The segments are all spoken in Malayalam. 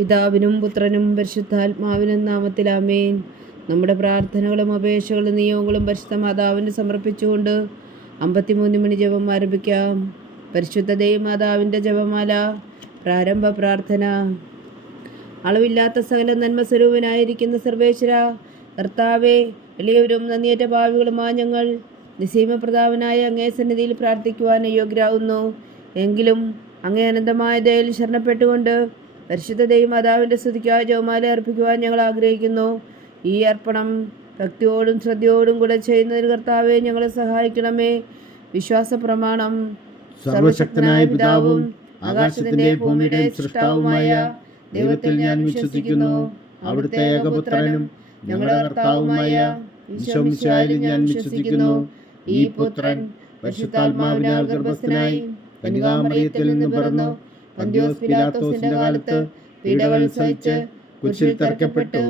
പിതാവിനും പുത്രനും പരിശുദ്ധാത്മാവിനും നാമത്തിൽ ആമേൻ. നമ്മുടെ പ്രാർത്ഥനകളും അപേക്ഷകളും നിയോഗങ്ങളും പരിശുദ്ധ മാതാവിന് സമർപ്പിച്ചുകൊണ്ട് 53 മണി ജപം ആരംഭിക്കാം. പരിശുദ്ധ ദൈവമാതാവിൻ്റെ ജപമാല. പ്രാരംഭ പ്രാർത്ഥന. അളവില്ലാത്ത സകല നന്മ സ്വരൂപനായിരിക്കുന്ന സർവേശ്വര കർത്താവെ, എളിയവരും നന്ദിയേറ്റ ഭാവികളുമായ ഞങ്ങൾ നിസീമപ്രതാപനായ അങ്ങേ സന്നിധിയിൽ പ്രാർത്ഥിക്കുവാൻ യോഗ്യരാകുന്നു. എങ്കിലും അങ്ങേ അനന്തമായ ദയയിൽ ശരണപ്പെട്ടുകൊണ്ട് പരിശുദ്ധ ദൈവമാതാവിൻ്റെ സ്തുതിക്കായി ജപമാല അർപ്പിക്കുവാൻ ഞങ്ങൾ ആഗ്രഹിക്കുന്നു. ഈ അർപ്പണം ഭക്തിയോടും ശ്രദ്ധയോടും കൂടെ ചെയ്യുന്നതിന് കർത്താവെ ഞങ്ങളെ സഹായിക്കണമേ. വിശ്വാസ പ്രമാണം. സർവശക്തനായ പിതാവും ആകാശത്തിന്റെയും ഭൂമിയുടെയും സൃഷ്ടാവുമായ ദൈവത്തിൽ ഞാൻ വിശ്വസിക്കുന്നു. അവിടുത്തെ ഏകപുത്രനും ഞങ്ങളുടെ കർത്താവുമായ ഈശോ മിശിഹായിൽ ഞാൻ വിശ്വസിക്കുന്നു. ഈ പുത്രൻ പരിശുദ്ധാത്മാവിനാൽ ഗർഭസ്ഥനായി കന്യകാമറിയത്തിൽ നിന്ന് പിറന്നു, പന്തിയോസ് പിലാത്തോസിന്റെ കാലത്ത് പീഡകൾ സഹിച്ച് കുരിശിൽ തറയ്ക്കപ്പെട്ടു,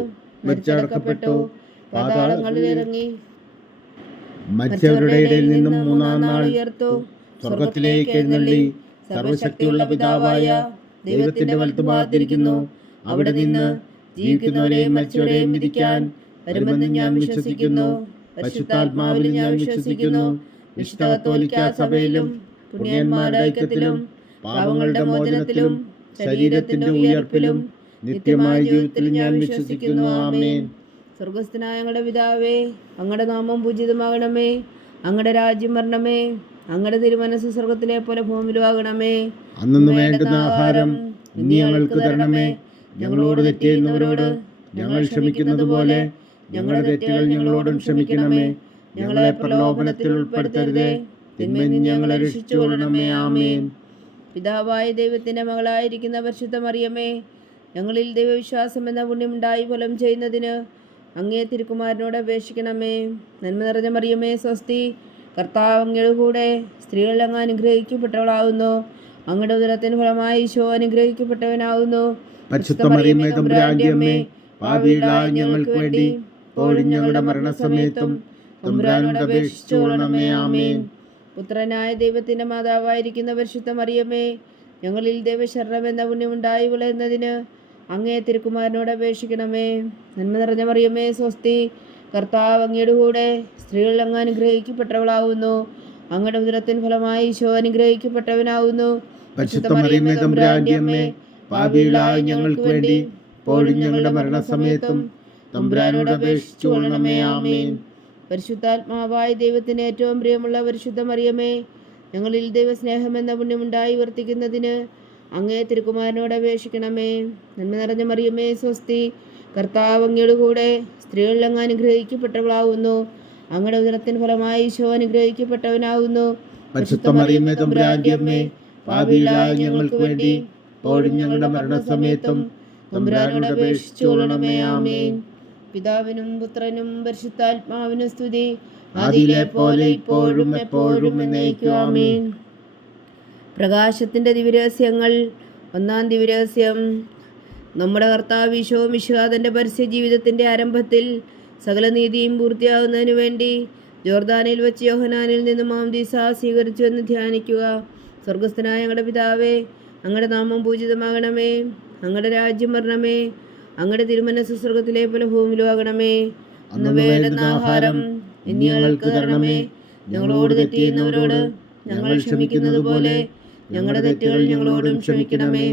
മരിച്ചടക്കപ്പെട്ടു, പാതാളങ്ങളിൽ ഇറങ്ങി മരിച്ചവരുടെ ഇടയിൽ നിന്നും മൂന്നാം നാൾ ഉയർത്തു, സ്വർഗത്തിലേക്ക് എഴുന്നള്ളി സർവശക്തിയുള്ള പിതാവായ ദൈവത്തിന്റെ വലത്തുഭാഗത്തിരിക്കുന്നു. അവിടെ നിന്ന് ജീവിക്കുന്നവരെയും മരിച്ചവരെയും വിധിക്കാൻ വരുമെന്ന് ഞാൻ വിശ്വസിക്കുന്നു. പരിശുദ്ധാത്മാവിൽ ഞാൻ വിശ്വസിക്കുന്നു. വിശുദ്ധ കത്തോലിക്കാ സഭയിലും പുണ്യന്മാരുടെ ഐക്യത്തിലും പാപങ്ങളുടെ മോചനത്തിലും ശരീരത്തിന്റെ ഉയർപ്പിലും നിത്യമായ ജീവിതത്തിൽ ഞാൻ വിശ്വസിക്കുന്നു. ആമേൻ. സ്വർഗസ്ഥനായ ഞങ്ങളുടെ പിതാവേ, അങ്ങയുടെ നാമം പൂജിതമാകണമേ. അങ്ങയുടെ രാജ്യം വരണമേ. അങ്ങയുടെ തിരുമനസ്സ് സ്വർഗത്തിലെ പോലെ ഭൂമിയിലും ആകണമേ. അന്നു വേണ്ടുന്ന ആഹാരം ഇനി ഞങ്ങൾക്ക് തരണമേ. ഞങ്ങളോട് തെറ്റ് ചെയ്യുന്നവരോട് ഞങ്ങൾ ക്ഷമിക്കുന്നത് പോലെ ഞങ്ങളുടെ തെറ്റുകൾ ഞങ്ങളോടും ക്ഷമിക്കണമേ. ഞങ്ങളെ പ്രലോഭനത്തിൽ ഉൾപ്പെടുത്തരുതേ, തിന്മയിൽ നിന്ന് ഞങ്ങളെ രക്ഷിച്ചുകൊള്ളണമേ. ആമേൻ. പിതാവായ ദൈവത്തിന്റെ മകളായിരിക്കുന്ന പരിശുദ്ധ മറിയമേ, ഞങ്ങളിൽ ദൈവവിശ്വാസം എന്ന പുണ്യമുണ്ടായി ഫലം ചെയ്യുന്നതിന് അങ്ങേ തിരുക്കുമാരനോട് അപേക്ഷിക്കണമേ. നന്മ നിറഞ്ഞ മറിയമേ, സ്വസ്തി. കർത്താവ് അങ്ങയുടെ കൂടെ സ്ത്രീകളിൽ അങ്ങ് അനുഗ്രഹിക്കപ്പെട്ടവളാകുന്നു. അങ്ങയുടെ ഉദരത്തിന് ഫലമായി ഈശോ അനുഗ്രഹിക്കപ്പെട്ടവനാകുന്നു. പരിശുദ്ധ മറിയമേ, തമ്പുരാന്റെ അമ്മേ, പാപികളായ ഞങ്ങൾക്ക് വേണ്ടി ഇപ്പോഴും ഞങ്ങളുടെ മരണസമയത്തും തമ്പുരാനോട് അപേക്ഷിച്ചുകൊള്ളണമേ. ആമേൻ. പുത്രനായ ദൈവത്തിന്റെ മാതാവായിരിക്കുന്ന പരിശുദ്ധ മറിയമേ, ഞങ്ങളിൽ ദൈവശരണം എന്ന പുണ്യമുണ്ടായി വളരുന്നതിന് അങ്ങേ തിരുക്കുമാരനോട് അപേക്ഷിക്കണമേ. നന്മ നിറഞ്ഞ മറിയമേ, സ്വസ്തി. കർത്താവ് അങ്ങയുടെ കൂടെ സ്ത്രീകളിൽ അങ്ങ് അനുഗ്രഹിക്കപ്പെട്ടവളാകുന്നു. അങ്ങയുടെ ഉദരത്തിന് ഫലമായി ഈശോ അനുഗ്രഹിക്കപ്പെട്ടവനാകുന്നു. പരിശുദ്ധ മറിയമേ, തമ്പുരാന്റെ അമ്മേ, പാപികളായ ഞങ്ങൾക്ക് വേണ്ടി ഇപ്പോഴും ഞങ്ങളുടെ മരണസമയത്തും തമ്പുരാനോട് അപേക്ഷിച്ചുകൊള്ളണമേ. ആമേൻ. പരിശുദ്ധാത്മാവായ ദൈവത്തിന് ഏറ്റവും പ്രിയമുള്ള പരിശുദ്ധ മറിയമേ, ഞങ്ങളിൽ ദൈവസ്നേഹം എന്ന പുണ്യമുണ്ടായി വർത്തിക്കുന്നതിന് അങ്ങേ തിരുക്കുമാരനോട് അപേക്ഷിക്കണമേ. നന്മ നിറഞ്ഞ മറിയമേ, സ്വസ്തി. കർത്താവ് അങ്ങയുടെ കൂടെ സ്ത്രീകളിൽ അങ്ങ് അനുഗ്രഹിക്കപ്പെട്ടവളാകുന്നു. അങ്ങയുടെ ഉദരത്തിന് ഫലമായി ഈശോ അനുഗ്രഹിക്കപ്പെട്ടവനാകുന്നു. പരിശുദ്ധ മറിയമേ, തമ്പുരാന്റെ അമ്മേ, പാപികളായ ഞങ്ങൾക്ക് വേണ്ടി ഇപ്പോഴും ഞങ്ങളുടെ മരണസമയത്തും തമ്പുരാനോട് അപേക്ഷിച്ചുകൊള്ളണമേ. ആമേൻ. പിതാവിനും പുത്രനും പരിശുദ്ധാത്മാവിനും സ്തുതി, ആദിയിലെ പോലെ ഇപ്പോഴും എപ്പോഴും എന്നേക്കും. ആമേൻ. പ്രകാശത്തിന്റെ ദിവ്യരഹസ്യങ്ങൾ. ഒന്നാം ദിവ്യരഹസ്യം. നമ്മുടെ കർത്താവ് ഈശോ മിശിഹാ തന്റെ പരസ്യ ജീവിതത്തിന്റെ ആരംഭത്തിൽ സകല നീതിയും പൂർത്തിയാകുന്നതിനു വേണ്ടി ജോർദാനിൽ വെച്ച് യോഹന്നാനിൽ നിന്നും മാംദീസ സ്വീകരിച്ചു എന്ന് ധ്യാനിക്കുക. സ്വർഗസ്ഥനായ ഞങ്ങളുടെ പിതാവേ, അങ്ങയുടെ നാമം പൂജിതമാകണമേ. അങ്ങയുടെ രാജ്യം വരണമേ. അങ്ങയുടെ തിരുമനസ്സ് സ്വർഗത്തിലെ പോലെ ഭൂമിയിലും ആകണമേ. അന്ന് വേണ്ടുന്ന ആഹാരം ഇനി ഞങ്ങൾക്ക് തരണമേ. ഞങ്ങളോട് തെറ്റ് ചെയ്യുന്നവരോട് ഞങ്ങൾ ക്ഷമിക്കുന്നത് പോലെ ഞങ്ങളുടെ തെറ്റുകൾ ഞങ്ങളോടും ക്ഷമിക്കണമേ.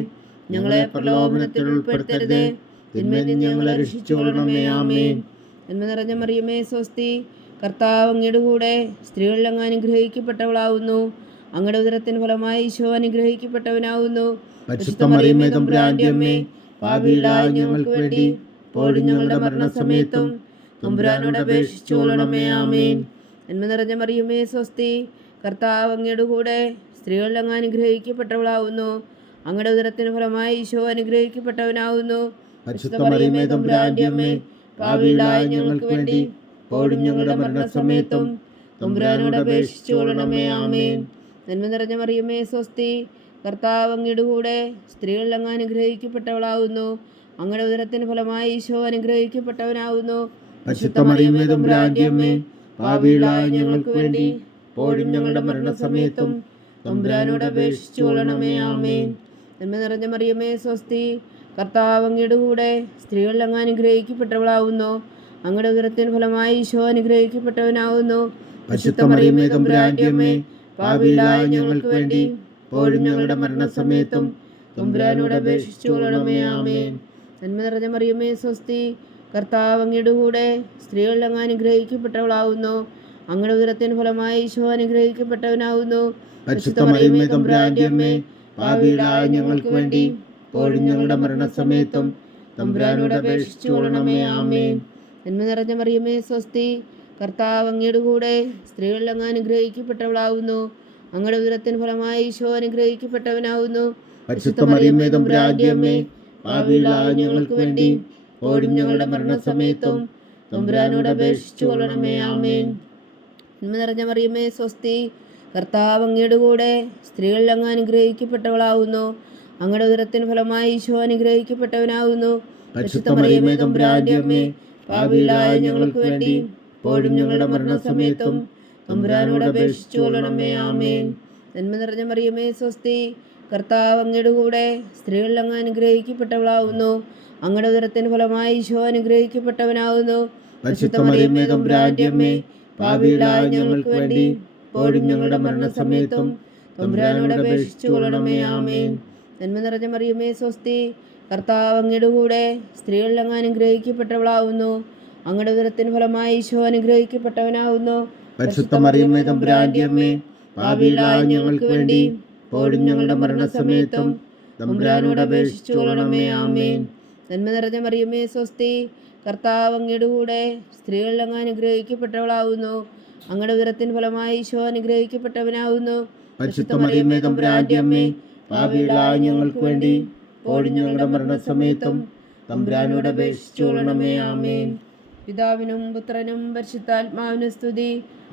ഞങ്ങളെ പ്രലോഭനത്തിൽ ഉൾപ്പെടുത്തരുതേ, തിന്മയിൽ നിന്ന് ഞങ്ങളെ രക്ഷിച്ചുകൊള്ളണമേ. ആമേൻ. നന്മ നിറഞ്ഞ മറിയമേ, സ്വസ്തി. കർത്താവ് അങ്ങയുടെ കൂടെ സ്ത്രീകളിൽ അങ്ങ് അനുഗ്രഹിക്കപ്പെട്ടവളാകുന്നു. അങ്ങയുടെ ഉദരത്തിന് ഫലമായി ഈശോ അനുഗ്രഹിക്കപ്പെട്ടവനാകുന്നു. പരിശുദ്ധ മറിയമേ, തമ്പുരാന്റെ അമ്മേ, പാപികളായ ഞങ്ങൾക്ക് വേണ്ടി ഇപ്പോഴും ഞങ്ങളുടെ മരണസമയത്തും തമ്പുരാനോട് അപേക്ഷിച്ചുകൊള്ളണമേ. ആമേൻ. നന്മ നിറഞ്ഞ മറിയമേ, സ്വസ്തി. കർത്താവ് അങ്ങയുടെ കൂടെ സ്ത്രീകളിൽ അങ്ങ് അനുഗ്രഹിക്കപ്പെട്ടവളാകുന്നു. അങ്ങയുടെ ഉദരത്തിന് ഫലമായി ഈശോ അനുഗ്രഹിക്കപ്പെട്ടവനാകുന്നു. പരിശുദ്ധ മറിയമേ, തമ്പുരാന്റെ അമ്മേ, പാപികളായ ഞങ്ങൾക്ക് വേണ്ടി ഇപ്പോഴും ഞങ്ങളുടെ മരണസമയത്തും തമ്പുരാനോട് അപേക്ഷിച്ചുകൊള്ളണമേ. ആമേൻ. നന്മ നിറഞ്ഞ മറിയമേ, സ്വസ്തി. കർത്താവ് അങ്ങയുടെ കൂടെ സ്ത്രീകളിൽ അങ്ങ് അനുഗ്രഹിക്കപ്പെട്ടവളാകുന്നു. അങ്ങയുടെ ഉദരത്തിന് ഫലമായി ഈശോ അനുഗ്രഹിക്കപ്പെട്ടവനാകുന്നു. പരിശുദ്ധ മറിയമേ, തമ്പുരാന്റെ അമ്മേ, പാപികളായ ഞങ്ങൾക്ക് വേണ്ടി ഇപ്പോഴും ഞങ്ങളുടെ മരണസമയത്തും തമ്പുരാനോട് അപേക്ഷിച്ചുകൊള്ളണമേ. ആമേൻ. നന്മ നിറഞ്ഞ മറിയമേ, സ്വസ്തി. കർത്താവ് അങ്ങയുടെ കൂടെ സ്ത്രീകളിൽ അങ്ങ് അനുഗ്രഹിക്കപ്പെട്ടവളാവുന്നു. അങ്ങയുടെ ഉദരത്തിൻ ഫലമായി ഈശോ അനുഗ്രഹിക്കപ്പെട്ടവനാവുന്നു. പരിശുദ്ധ മറിയമേ തമ്പുരാന്റെ അമ്മേ, പാപികളായ ഞങ്ങൾക്ക് വേണ്ടി ഇപ്പോഴും ഞങ്ങളുടെ മരണസമയത്തും തമ്പുരാനോട് അപേക്ഷിച്ചു കൊള്ളണമേ. ആമേൻ. നന്മ നിറഞ്ഞ മറിയമേ സ്വസ്തി, കർത്താവ് അങ്ങയുടെ കൂടെ സ്ത്രീകളിൽ അങ്ങ് അനുഗ്രഹിക്കപ്പെട്ടവളാവുന്നു. അങ്ങയുടെ ഉദരത്തിൻ ഫലമായി ഈശോ അനുഗ്രഹിക്കപ്പെട്ടവനാവുന്നു. പരിശുദ്ധ മറിയമേ തമ്പുരാന്റെ അമ്മേ, പാപികളായ ഞങ്ങൾക്ക് വേണ്ടി ഇപ്പോഴും ഞങ്ങളുടെ മരണസമയത്തും തമ്പുരാനോട് അപേക്ഷിച്ചു കൊള്ളണമേ. ആമേൻ. നന്മ നിറഞ്ഞ മറിയമേ സ്വസ്തി, കർത്താവ് അങ്ങയുടെ കൂടെ സ്ത്രീകളിൽ അങ്ങ് അനുഗ്രഹിക്കപ്പെട്ടവളാവുന്നു. അങ്ങയുടെ ഉദരത്തിൻ ഫലമായി ഈശോ അനുഗ്രഹിക്കപ്പെട്ടവനാവുന്നു. പരിശുദ്ധ മറിയമേ തമ്പുരാന്റെ അമ്മേ, പാപികളായ ഞങ്ങൾക്ക് വേണ്ടി ഇപ്പോഴും ഞങ്ങളുടെ മരണസമയത്തും തമ്പുരാനോട് അപേക്ഷിച്ചു കൊള്ളണമേ. ആമേൻ. നന്മ നിറഞ്ഞ മറിയമേ സ്വസ്തി, കർത്താവ് അങ്ങയുടെ കൂടെ സ്ത്രീകളിൽ അങ്ങ് അനുഗ്രഹിക്കപ്പെട്ടവളാവുന്നു. അങ്ങയുടെ ഉദരത്തിൻ ഫലമായി ഈശോ അനുഗ്രഹിക്കപ്പെട്ടവനാവുന്നു. പരിശുദ്ധ മറിയമേ തമ്പുരാന്റെ അമ്മേ, പാപികളായ ഞങ്ങൾക്ക് വേണ്ടി ഇപ്പോഴും ഞങ്ങളുടെ മരണസമയത്തും തമ്പുരാനോട് അപേക്ഷിച്ചു കൊള്ളണമേ. ആമേൻ. നന്മ നിറഞ്ഞ മറിയമേ സ്വസ്തി, കർത്താവ് അങ്ങയുടെ കൂടെ സ്ത്രീകളിൽ അങ്ങ് അനുഗ്രഹിക്കപ്പെട്ടവളാവുന്നു. അങ്ങയുടെ ഉദരത്തിൻ ഫലമായി ഈശോ അനുഗ്രഹിക്കപ്പെട്ടവനാവുന്നു. പരിശുദ്ധ മറിയമേ തമ്പുരാന്റെ അമ്മേ, പാപികളായ ഞങ്ങൾക്ക് വേണ്ടി ഇപ്പോഴും ഞങ്ങളുടെ മരണസമയത്തും തമ്പുരാനോട് അപേക്ഷിച്ചു കൊള്ളണമേ. ആമേൻ. നന്മ നിറഞ്ഞ മറിയമേ സ്വസ്തി, കർത്താവ് അങ്ങയുടെ കൂടെ സ്ത്രീകളിൽ അങ്ങ് അനുഗ്രഹിക്കപ്പെട്ടവളാവുന്നു. അങ്ങയുടെ ഉദരത്തിൻ ഫലമായി ഈശോ അനുഗ്രഹിക്കപ്പെട്ടവനാവുന്നു. പരിശുദ്ധ മറിയമേ തമ്പുരാന്റെ അമ്മേ, പാപികളായ ഞങ്ങൾക്ക് വേണ്ടി ഇപ്പോഴും ഞങ്ങളുടെ മരണസമയത്തും തമ്പുരാനോട് അപേക്ഷിച്ചു കൊള്ളണമേ. ആമേൻ. നന്മ നിറഞ്ഞ മറിയമേ സ്വസ്തി, കർത്താവ് അങ്ങയുടെ കൂടെ സ്ത്രീകളിൽ അങ്ങ് അനുഗ്രഹിക്കപ്പെട്ടവളാവുന്നു. അങ്ങയുടെ ഉദരത്തിൻ ഫലമായി ഈശോ അനുഗ്രഹിക്കപ്പെട്ടവനാവുന്നു. പരിശുദ്ധ മറിയമേ തമ്പുരാന്റെ അമ്മേ, പാപികളായ ഞങ്ങൾക്ക് വേണ്ടി ഇപ്പോഴും ഞങ്ങളുടെ മരണസമയത്തും തമ്പുരാനോട് അപേക്ഷിച്ചു കൊള്ളണമേ. ആമേൻ. പിതാവിനും പുത്രനും പരിശുദ്ധാത്മാവിനും സ്തുതി,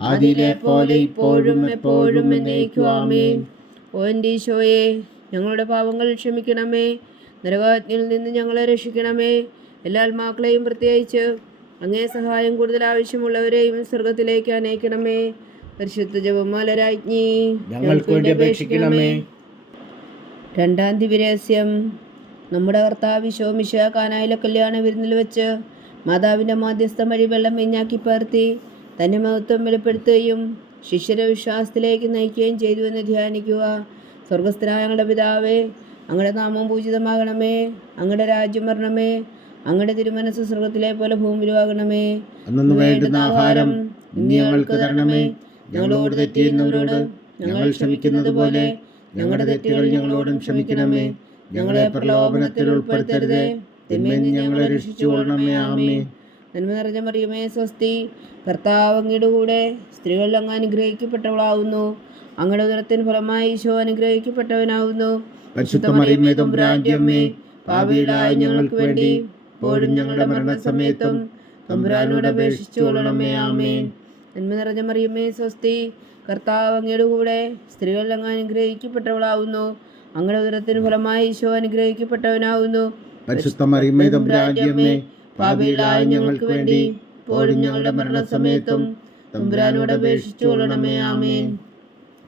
ആദിയിലെ പോലെ ഇപ്പോഴും എപ്പോഴും എന്നേക്കും. ആമേൻ. ഓ എൻ്റെ ഈശോയെ, ഞങ്ങളുടെ പാപങ്ങൾ ക്ഷമിക്കണമേ. നരകാഗ്നിയിൽ നിന്ന് ഞങ്ങളെ രക്ഷിക്കണമേ. എല്ലാ ആത്മാക്കളെയും പ്രത്യേകിച്ച് അങ്ങേ സഹായം കൂടുതൽ ആവശ്യമുള്ളവരെയും സ്വർഗത്തിലേക്ക് അനയിക്കണമേ. പരിശുദ്ധ ജപമാലരാജ്ഞി, ഞങ്ങൾക്ക് വേണ്ടി അപേക്ഷിക്കണമേ. രണ്ടാം ദിവ്യരഹസ്യം. നമ്മുടെ കർത്താവ് ഈശോ മിശിഹാ കാനായിലെ കല്യാണ വിരുന്നിൽ വെച്ച് മാതാവിൻ്റെ മാധ്യസ്ഥം വഴി വെള്ളം വീഞ്ഞാക്കി പകർത്തി തന്നെ മഹത്വം വെളിപ്പെടുത്തുകയും ശിഷ്യരെ വിശ്വാസത്തിലേക്ക് നയിക്കുകയും ചെയ്തു എന്ന് ധ്യാനിക്കുക. സ്വർഗസ്ഥനായ ഞങ്ങളുടെ പിതാവേ, അങ്ങയുടെ നാമം പൂജിതമാകണമേ. അങ്ങയുടെ രാജ്യം വരണമേ. അങ്ങയുടെ തിരുമനസ് സ്വർഗത്തിലെ പോലെ ഭൂമിയിലുമാകണമേ. അന്നു വേണ്ടുന്ന ആഹാരം ഇന്ന് ഞങ്ങൾക്ക് തരണമേ. ഞങ്ങളോട് തെറ്റ് ചെയ്യുന്നവരോട് ഞങ്ങൾ ക്ഷമിക്കുന്നത് പോലെ ഞങ്ങളുടെ തെറ്റുകൾ ഞങ്ങളോടും ക്ഷമിക്കണമേ. ഞങ്ങളെ പ്രലോഭനത്തിൽ ഉൾപ്പെടുത്തരുതേ, തിന്മയിൽ നിന്ന് ഞങ്ങളെ രക്ഷിച്ചു കൊള്ളണമേ. ആമേൻ. നന്മ നിറഞ്ഞ മറിയമേ സ്വസ്തി, കർത്താവ് അങ്ങയുടെ കൂടെ സ്ത്രീകളിൽ അങ്ങ് അനുഗ്രഹിക്കപ്പെട്ടവളാവുന്നു. അങ്ങയുടെ ഉദരത്തിൻ ഫലമായി ഈശോ അനുഗ്രഹിക്കപ്പെട്ടവനാവുന്നു. പരിശുദ്ധ മറിയമേ തമ്പുരാന്റെ അമ്മേ, പാപികളായ ഞങ്ങൾക്ക് വേണ്ടി ഇപ്പോഴും ഞങ്ങളുടെ മരണസമയത്തും തമ്പുരാനോട് അപേക്ഷിച്ചു കൊള്ളണമേ. ആമേൻ. നന്മ നിറഞ്ഞ മറിയമേ സ്വസ്തി, കർത്താവ് അങ്ങയുടെ കൂടെ സ്ത്രീകളിൽ അങ്ങ് അനുഗ്രഹിക്കപ്പെട്ടവളാവുന്നു. അങ്ങയുടെ ഉദരത്തിന് ഫലമായി ഈശോ അനുഗ്രഹിക്കപ്പെട്ടവനാവുന്നു. പരിശുദ്ധ മറിയമേ തമ്പുരാന്റെ അമ്മേ, പാപികളായ ഞങ്ങൾക്ക് വേണ്ടി ഇപ്പോഴും ഞങ്ങളുടെ മരണസമയത്തും തമ്പുരാനോട് അപേക്ഷിച്ചു കൊള്ളണമേ. ആമേൻ.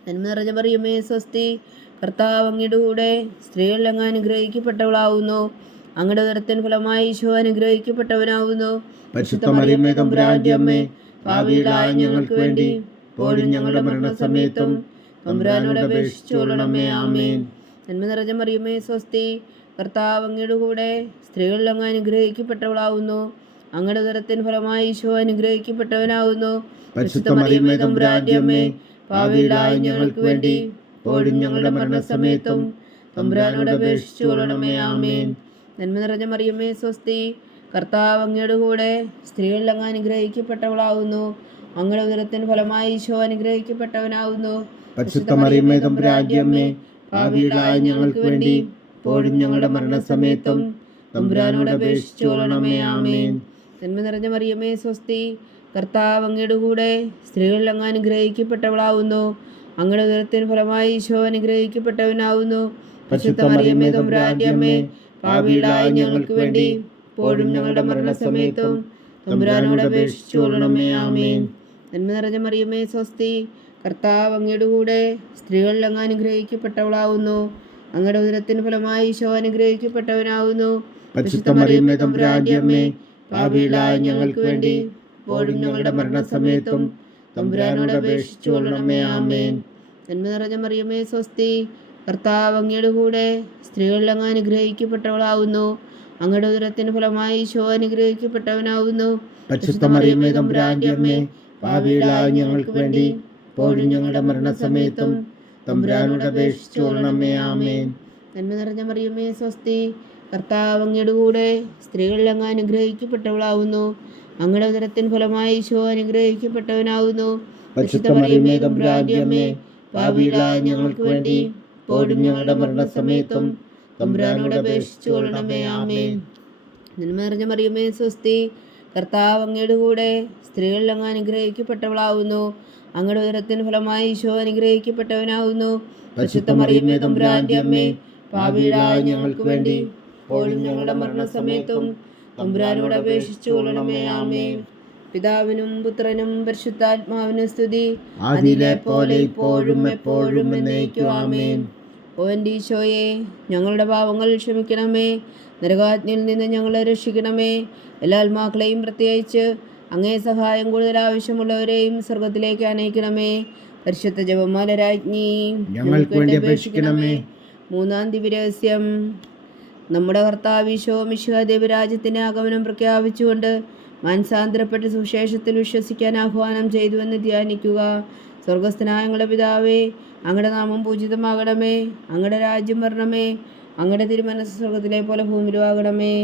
നന്മ നിറഞ്ഞ മറിയമേ സ്വസ്തി, കർത്താവ് അങ്ങയുടെ കൂടെ സ്ത്രീകളിൽ അങ്ങ് അനുഗ്രഹിക്കപ്പെട്ടവളാവുന്നു. അങ്ങയുടെ ഉദരത്തിന് ഫലമായി ഈശോ അനുഗ്രഹിക്കപ്പെട്ടവനാവുന്നു. പരിശുദ്ധ മറിയമേ തമ്പുരാന്റെ അമ്മേ, പാപികളായ ഞങ്ങൾക്ക് വേണ്ടി ഇപ്പോഴും ഞങ്ങളുടെ മരണസമയത്തും തമ്പുരാനോട് അപേക്ഷിച്ചു കൊള്ളണമേ. ആമേൻ. നന്മ നിറഞ്ഞ മറിയമേ സ്വസ്തി, കർത്താവ് അങ്ങയുടെ കൂടെ സ്ത്രീകളിൽ അങ്ങ് അനുഗ്രഹിക്കപ്പെട്ടവളാവുന്നു. അങ്ങയുടെ ഉദരത്തിന് ഫലമായി ഈശോ അനുഗ്രഹിക്കപ്പെട്ടവനാവുന്നു. പരിശുദ്ധ മറിയമേ തമ്പുരാന്റെ അമ്മേ, പാപികളായ ഞങ്ങൾക്ക് വേണ്ടി ഇപ്പോഴും ഞങ്ങളുടെ മരണസമയത്തും തമ്പുരാനോട് അപേക്ഷിച്ചു കൊള്ളണമേ. ആമേൻ. നന്മ നിറഞ്ഞ മറിയമേ സ്വസ്തി, കർത്താവ് അങ്ങയുടെ കൂടെ സ്ത്രീകളിൽ അങ്ങ് അനുഗ്രഹിക്കപ്പെട്ടവളാവുന്നു. അങ്ങയുടെ ഉദരത്തിന് ഫലമായി ഈശോ അനുഗ്രഹിക്കപ്പെട്ടവനാവുന്നു. പരിശുദ്ധ മറിയമേ തമ്പുരാന്റെ അമ്മേ, പാപികളായ ഞങ്ങൾക്ക് വേണ്ടി ഇപ്പോഴും ഞങ്ങളുടെ മരണസമയത്തും തമ്പുരാനോട് അപേക്ഷിച്ചു കൊള്ളണമേ. ആമേൻ. നന്മ നിറഞ്ഞ മറിയമേ സ്വസ്തി, കർത്താവ് അങ്ങയുടെ കൂടെ സ്ത്രീകളിൽ അങ്ങ് അനുഗ്രഹിക്കപ്പെട്ടവളാവുന്നു. അങ്ങയുടെ ഉദരത്തിന് ഫലമായി ഈശോ അനുഗ്രഹിക്കപ്പെട്ടവനാവുന്നു. പരിശുദ്ധ മറിയമേ തമ്പുരാന്റെ അമ്മേ, പാപികളായ ഞങ്ങൾക്ക് വേണ്ടി ഇപ്പോഴും ഞങ്ങളുടെ മരണസമയത്തും തമ്പുരാനോട് അപേക്ഷിച്ചു കൊള്ളണമേ. ആമേൻ. നന്മ നിറഞ്ഞ മറിയമേ സ്വസ്തി, കർത്താവ് അങ്ങയുടെ കൂടെ സ്ത്രീകളിൽ അങ്ങ് അനുഗ്രഹിക്കപ്പെട്ടവളാവുന്നു. അങ്ങയുടെ ഉദരത്തിന് ഫലമായി ഈശോ അനുഗ്രഹിക്കപ്പെട്ടവനാവുന്നു. പരിശുദ്ധ മറിയമേ തമ്പുരാന്റെ അമ്മേ, പാപികളായ ഞങ്ങൾക്ക് വേണ്ടി ഇപ്പോഴും ഞങ്ങളുടെ മരണസമയത്തും തമ്പുരാനോട് അപേക്ഷിച്ചു കൊള്ളണമേ. ആമേൻ. നന്മ നിറഞ്ഞ മറിയമേ സ്വസ്തി, കർത്താവ് അങ്ങയുടെ കൂടെ സ്ത്രീകളിൽ അങ്ങ് അനുഗ്രഹിക്കപ്പെട്ടവളാവുന്നു. അങ്ങയുടെ ഉദരത്തിന് ഫലമായി ഈശോ അനുഗ്രഹിക്കപ്പെട്ടവനാവുന്നു. പരിശുദ്ധ മറിയമേ തമ്പുരാന്റെ അമ്മേ, പാപികളായ ഞങ്ങൾക്ക് വേണ്ടി ഇപ്പോഴും ഞങ്ങളുടെ മരണസമയത്തും തമ്പുരാനോട് അപേക്ഷിച്ചു കൊള്ളണമേ. ആമേൻ. നന്മ നിറഞ്ഞ മറിയമേ സ്വസ്തി, കർത്താവ് അങ്ങയുടെ കൂടെ സ്ത്രീകളിൽ അങ്ങ് അനുഗ്രഹിക്കപ്പെട്ടവളാവുന്നു. അങ്ങയുടെ ഉദരത്തിന് ഫലമായി ഈശോ അനുഗ്രഹിക്കപ്പെട്ടവനാവുന്നു. പരിശുദ്ധ മറിയമേ തമ്പുരാന്റെ അമ്മേ, പാപികളായ ഞങ്ങൾക്ക് വേണ്ടി ഇപ്പോഴും ഞങ്ങളുടെ മരണസമയത്തും തമ്പുരാനോട് അപേക്ഷിച്ചു കൊള്ളണമേ. ആമേൻ. നന്മ നിറഞ്ഞ മറിയമേ സ്വസ്തി, കർത്താവ് അങ്ങയുടെ കൂടെ സ്ത്രീകളിൽ അങ്ങ് അനുഗ്രഹിക്കപ്പെട്ടവളാവുന്നു. അങ്ങയുടെ ഉദരത്തിന് ഫലമായി ഈശോ അനുഗ്രഹിക്കപ്പെട്ടവനാവുന്നു. പരിശുദ്ധ മറിയമേ തമ്പുരാന്റെ അമ്മേ, പാപികളായ ഞങ്ങൾക്ക് വേണ്ടി ഇപ്പോഴും ഞങ്ങളുടെ മരണസമയത്തും തമ്പുരാനോട് അപേക്ഷിച്ചു കൊള്ളണമേ. ആമേൻ. പിതാവിനും പുത്രനും പരിശുദ്ധാത്മാവിനും സ്തുതി, ആദിയിലെ പോലെ ഇപ്പോഴും എപ്പോഴും എന്നേക്കും. ആമേൻ. ഓ എൻ്റെ ഈശോയെ, ഞങ്ങളുടെ പാപങ്ങൾ ക്ഷമിക്കണമേ. നരകാജ്ഞയിൽ നിന്ന് ഞങ്ങളെ രക്ഷിക്കണമേ. എല്ലാ ആത്മാക്കളെയും പ്രത്യേകിച്ച് അങ്ങേ സഹായം കൂടുതൽ ആവശ്യമുള്ളവരെയും സ്വർഗത്തിലേക്ക് അനയിക്കണമേ. പരിശുദ്ധ ജപമാല രാജ്ഞി, ഞങ്ങൾക്ക് വേണ്ടി അപേക്ഷിക്കണമേ. മൂന്നാം ദിവ്യരഹസ്യം. നമ്മുടെ കർത്താവ് ഈശോ മിശിഹാ ദൈവരാജ്യത്തിൻ്റെ ആഗമനം പ്രഖ്യാപിച്ചുകൊണ്ട് മാനസാന്തരപ്പെട്ട് സുവിശേഷത്തിൽ വിശ്വസിക്കാൻ ആഹ്വാനം ചെയ്തുവെന്ന് ധ്യാനിക്കുക. സ്വർഗസ്ഥനായ ഞങ്ങളുടെ പിതാവേ, അങ്ങയുടെ നാമം പൂജിതമാകണമേ. അങ്ങയുടെ രാജ്യം വരണമേ. അങ്ങയുടെ തിരുമനസ്സ് സ്വർഗത്തിലെ പോലെ ഭൂമിയിലുമാകണമേ.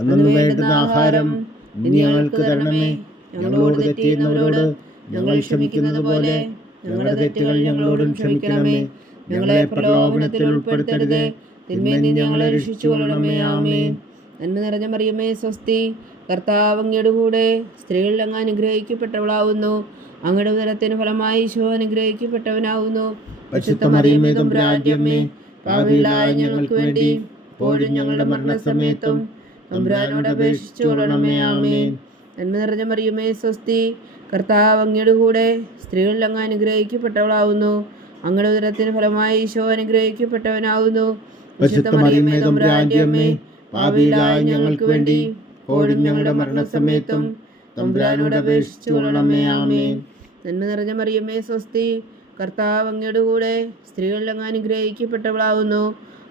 അന്നു വേണ്ടുന്ന ആഹാരം ഇന്ന് ഞങ്ങൾക്ക് തരണമേ. ഞങ്ങളോട് തെറ്റ് ചെയ്യുന്നവരോട് ഞങ്ങൾ ക്ഷമിക്കുന്നത് പോലെ ഞങ്ങളുടെ തെറ്റുകൾ ഞങ്ങളോടും ക്ഷമിക്കണമേ. ഞങ്ങളെ പ്രലോഭനത്തിൽ ഉൾപ്പെടുത്തരുതേ, തിന്മയിൽ നിന്ന് ഞങ്ങളെ രക്ഷിച്ചു കൊള്ളണമേ. ആമേൻ. നന്മ നിറഞ്ഞ മറിയമേ സ്വസ്തി, കർത്താവ് അങ്ങയുടെ കൂടെ സ്ത്രീകളിൽ അങ്ങ് അനുഗ്രഹിക്കപ്പെട്ടവളാവുന്നു. അങ്ങയുടെ ഉദരത്തിന് ഫലമായി ഈശോ അനുഗ്രഹിക്കപ്പെട്ടവനാവുന്നു. പരിശുദ്ധ മറിയമേ തമ്പുരാന്റെ അമ്മേ, പാപികളായ ഞങ്ങൾക്ക് വേണ്ടി ഇപ്പോഴും ഞങ്ങളുടെ മരണസമയത്തും തമ്പുരാനോട് അപേക്ഷിച്ചു കൊള്ളണമേ. ആമേൻ. നന്മ നിറഞ്ഞ മറിയമേ സ്വസ്തി, കർത്താവ് അങ്ങയുടെ കൂടെ സ്ത്രീകളിൽ അങ്ങ് അനുഗ്രഹിക്കപ്പെട്ടവളാവുന്നു. അങ്ങയുടെ ഉദരത്തിന് ഫലമായി ഈശോ അനുഗ്രഹിക്കപ്പെട്ടവനാവുന്നു. പരിശുദ്ധ മറിയമേ തമ്പുരാന്റെ അമ്മേ, പാപികളായ ഞങ്ങൾക്ക് വേണ്ടി ഇപ്പോഴും ഞങ്ങളുടെ മരണസമയത്തും തമ്പുരാനോട് അപേക്ഷിച്ചു കൊള്ളണമേ. ആമേൻ. നന്മ നിറഞ്ഞ മറിയമേ സ്വസ്തി, കർത്താവ് അങ്ങയുടെ കൂടെ സ്ത്രീകളിൽ അങ്ങ് അനുഗ്രഹിക്കപ്പെട്ടവളാവുന്നു.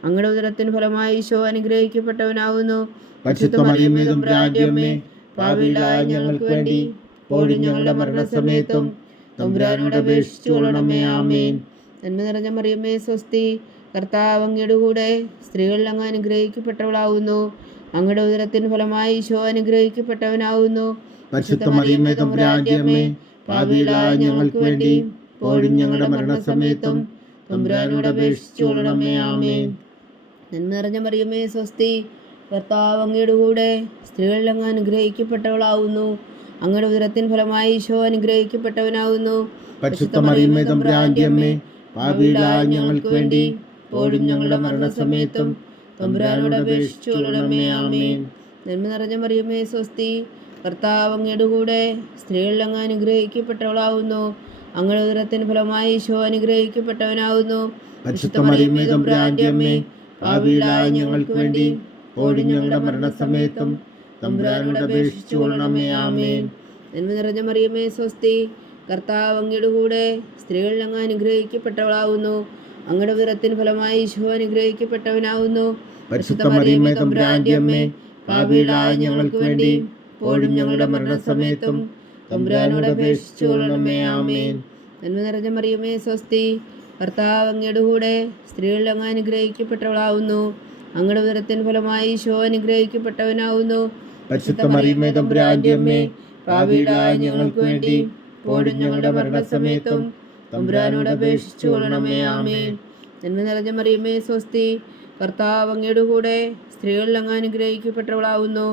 അങ്ങയുടെ ഉദരത്തിന് ഫലമായി ഈശോ അനുഗ്രഹിക്കപ്പെട്ടവനാവുന്നു. പരിശുദ്ധ മറിയമേ തമ്പുരാന്റെ അമ്മേ, പാപികളായ ഞങ്ങൾക്ക് വേണ്ടി ഇപ്പോഴും ഞങ്ങളുടെ മരണസമയത്തും തമ്പുരാനോട് അപേക്ഷിച്ചു കൊള്ളണമേ. ആമേൻ. നന്മ നിറഞ്ഞ മറിയമേ സ്വസ്തി, കർത്താവ് അങ്ങയുടെ കൂടെ സ്ത്രീകളിൽ അങ്ങ് അനുഗ്രഹിക്കപ്പെട്ടവളാവുന്നു. അങ്ങയുടെ ഉദരത്തിന് ഫലമായി ഈശോ അനുഗ്രഹിക്കപ്പെട്ടവനാവുന്നു. പരിശുദ്ധ മറിയമേ തമ്പുരാന്റെ അമ്മേ, പാപികളായ ഞങ്ങൾക്ക് വേണ്ടി ഇപ്പോഴും ഞങ്ങളുടെ മരണസമയത്തും തമ്പുരാനോട് അപേക്ഷിച്ചു കൊള്ളണമേ. ആമേൻ. നന്മ നിറഞ്ഞ മറിയമേ സ്വസ്തി, കർത്താവ് അങ്ങയുടെ കൂടെ സ്ത്രീകളിൽ അങ്ങ് അനുഗ്രഹിക്കപ്പെട്ടവളാവുന്നു. അങ്ങയുടെ ഉദരത്തിന് ഫലമായി ഈശോ അനുഗ്രഹിക്കപ്പെട്ടവനാവുന്നു. പരിശുദ്ധ മറിയമേ തമ്പുരാന്റെ അമ്മേ, പാപികളായ ഞങ്ങൾക്ക് വേണ്ടി ഇപ്പോഴും ഞങ്ങളുടെ മരണസമയത്തും തമ്പുരാനോട് അപേക്ഷിച്ചു കൊള്ളണമേ. ആമേൻ. നന്മ നിറഞ്ഞ മറിയമേ സ്വസ്തി, കർത്താവ് അങ്ങയുടെ കൂടെ സ്ത്രീകളിൽ അങ്ങ് അനുഗ്രഹിക്കപ്പെട്ടവളാവുന്നു. അങ്ങയുടെ ഉദരത്തിന് ഫലമായി ഈശോ അനുഗ്രഹിക്കപ്പെട്ടവനാവുന്നു. പരിശുദ്ധ മറിയമേ തമ്പുരാന്റെ അമ്മേ, പാപികളായ ഞങ്ങൾക്ക് വേണ്ടി ഇപ്പോഴും ഞങ്ങളുടെ മരണസമയത്തും തമ്പുരാനോട് അപേക്ഷിച്ചു കൊള്ളണമേ. ആമേൻ. നന്മ നിറഞ്ഞ മറിയമേ സ്വസ്തി, കർത്താവ് അങ്ങയുടെ കൂടെ സ്ത്രീകളിൽ അങ്ങ് അനുഗ്രഹിക്കപ്പെട്ടവളാവുന്നു. അങ്ങയുടെ ഉദരത്തിന് ഫലമായി ഈശോ അനുഗ്രഹിക്കപ്പെട്ടവനാവുന്നു. പരിശുദ്ധ മറിയമേ തമ്പുരാന്റെ അമ്മേ, പാപികളായ ഞങ്ങൾക്ക് വേണ്ടി ഇപ്പോഴും ഞങ്ങളുടെ മരണസമയത്തും തമ്പുരാനോട് അപേക്ഷിച്ചു കൊള്ളണമേ. ആമേൻ. നന്മ നിറഞ്ഞ മറിയമേ സ്വസ്തി, കർത്താവ് അങ്ങയുടെ കൂടെ സ്ത്രീകളിൽ അങ്ങ് അനുഗ്രഹിക്കപ്പെട്ടവളാവുന്നു. അങ്ങയുടെ ഉദരത്തിന് ഫലമായി ഈശോ അനുഗ്രഹിക്കപ്പെട്ടവനാവുന്നു. പരിശുദ്ധ മറിയമേ തമ്പുരാന്റെ അമ്മേ, പാപികളായ ഞങ്ങൾക്ക് വേണ്ടി ഇപ്പോഴും ഞങ്ങളുടെ മരണസമയത്തും തമ്പുരാനോട് അപേക്ഷിച്ചു കൊള്ളണമേ. ആമേൻ. നന്മ നിറഞ്ഞ മറിയമേ സ്വസ്തി, കർത്താവ് അങ്ങയുടെ കൂടെ സ്ത്രീകളിൽ അങ്ങ് അനുഗ്രഹിക്കപ്പെട്ടവളാവുന്നു.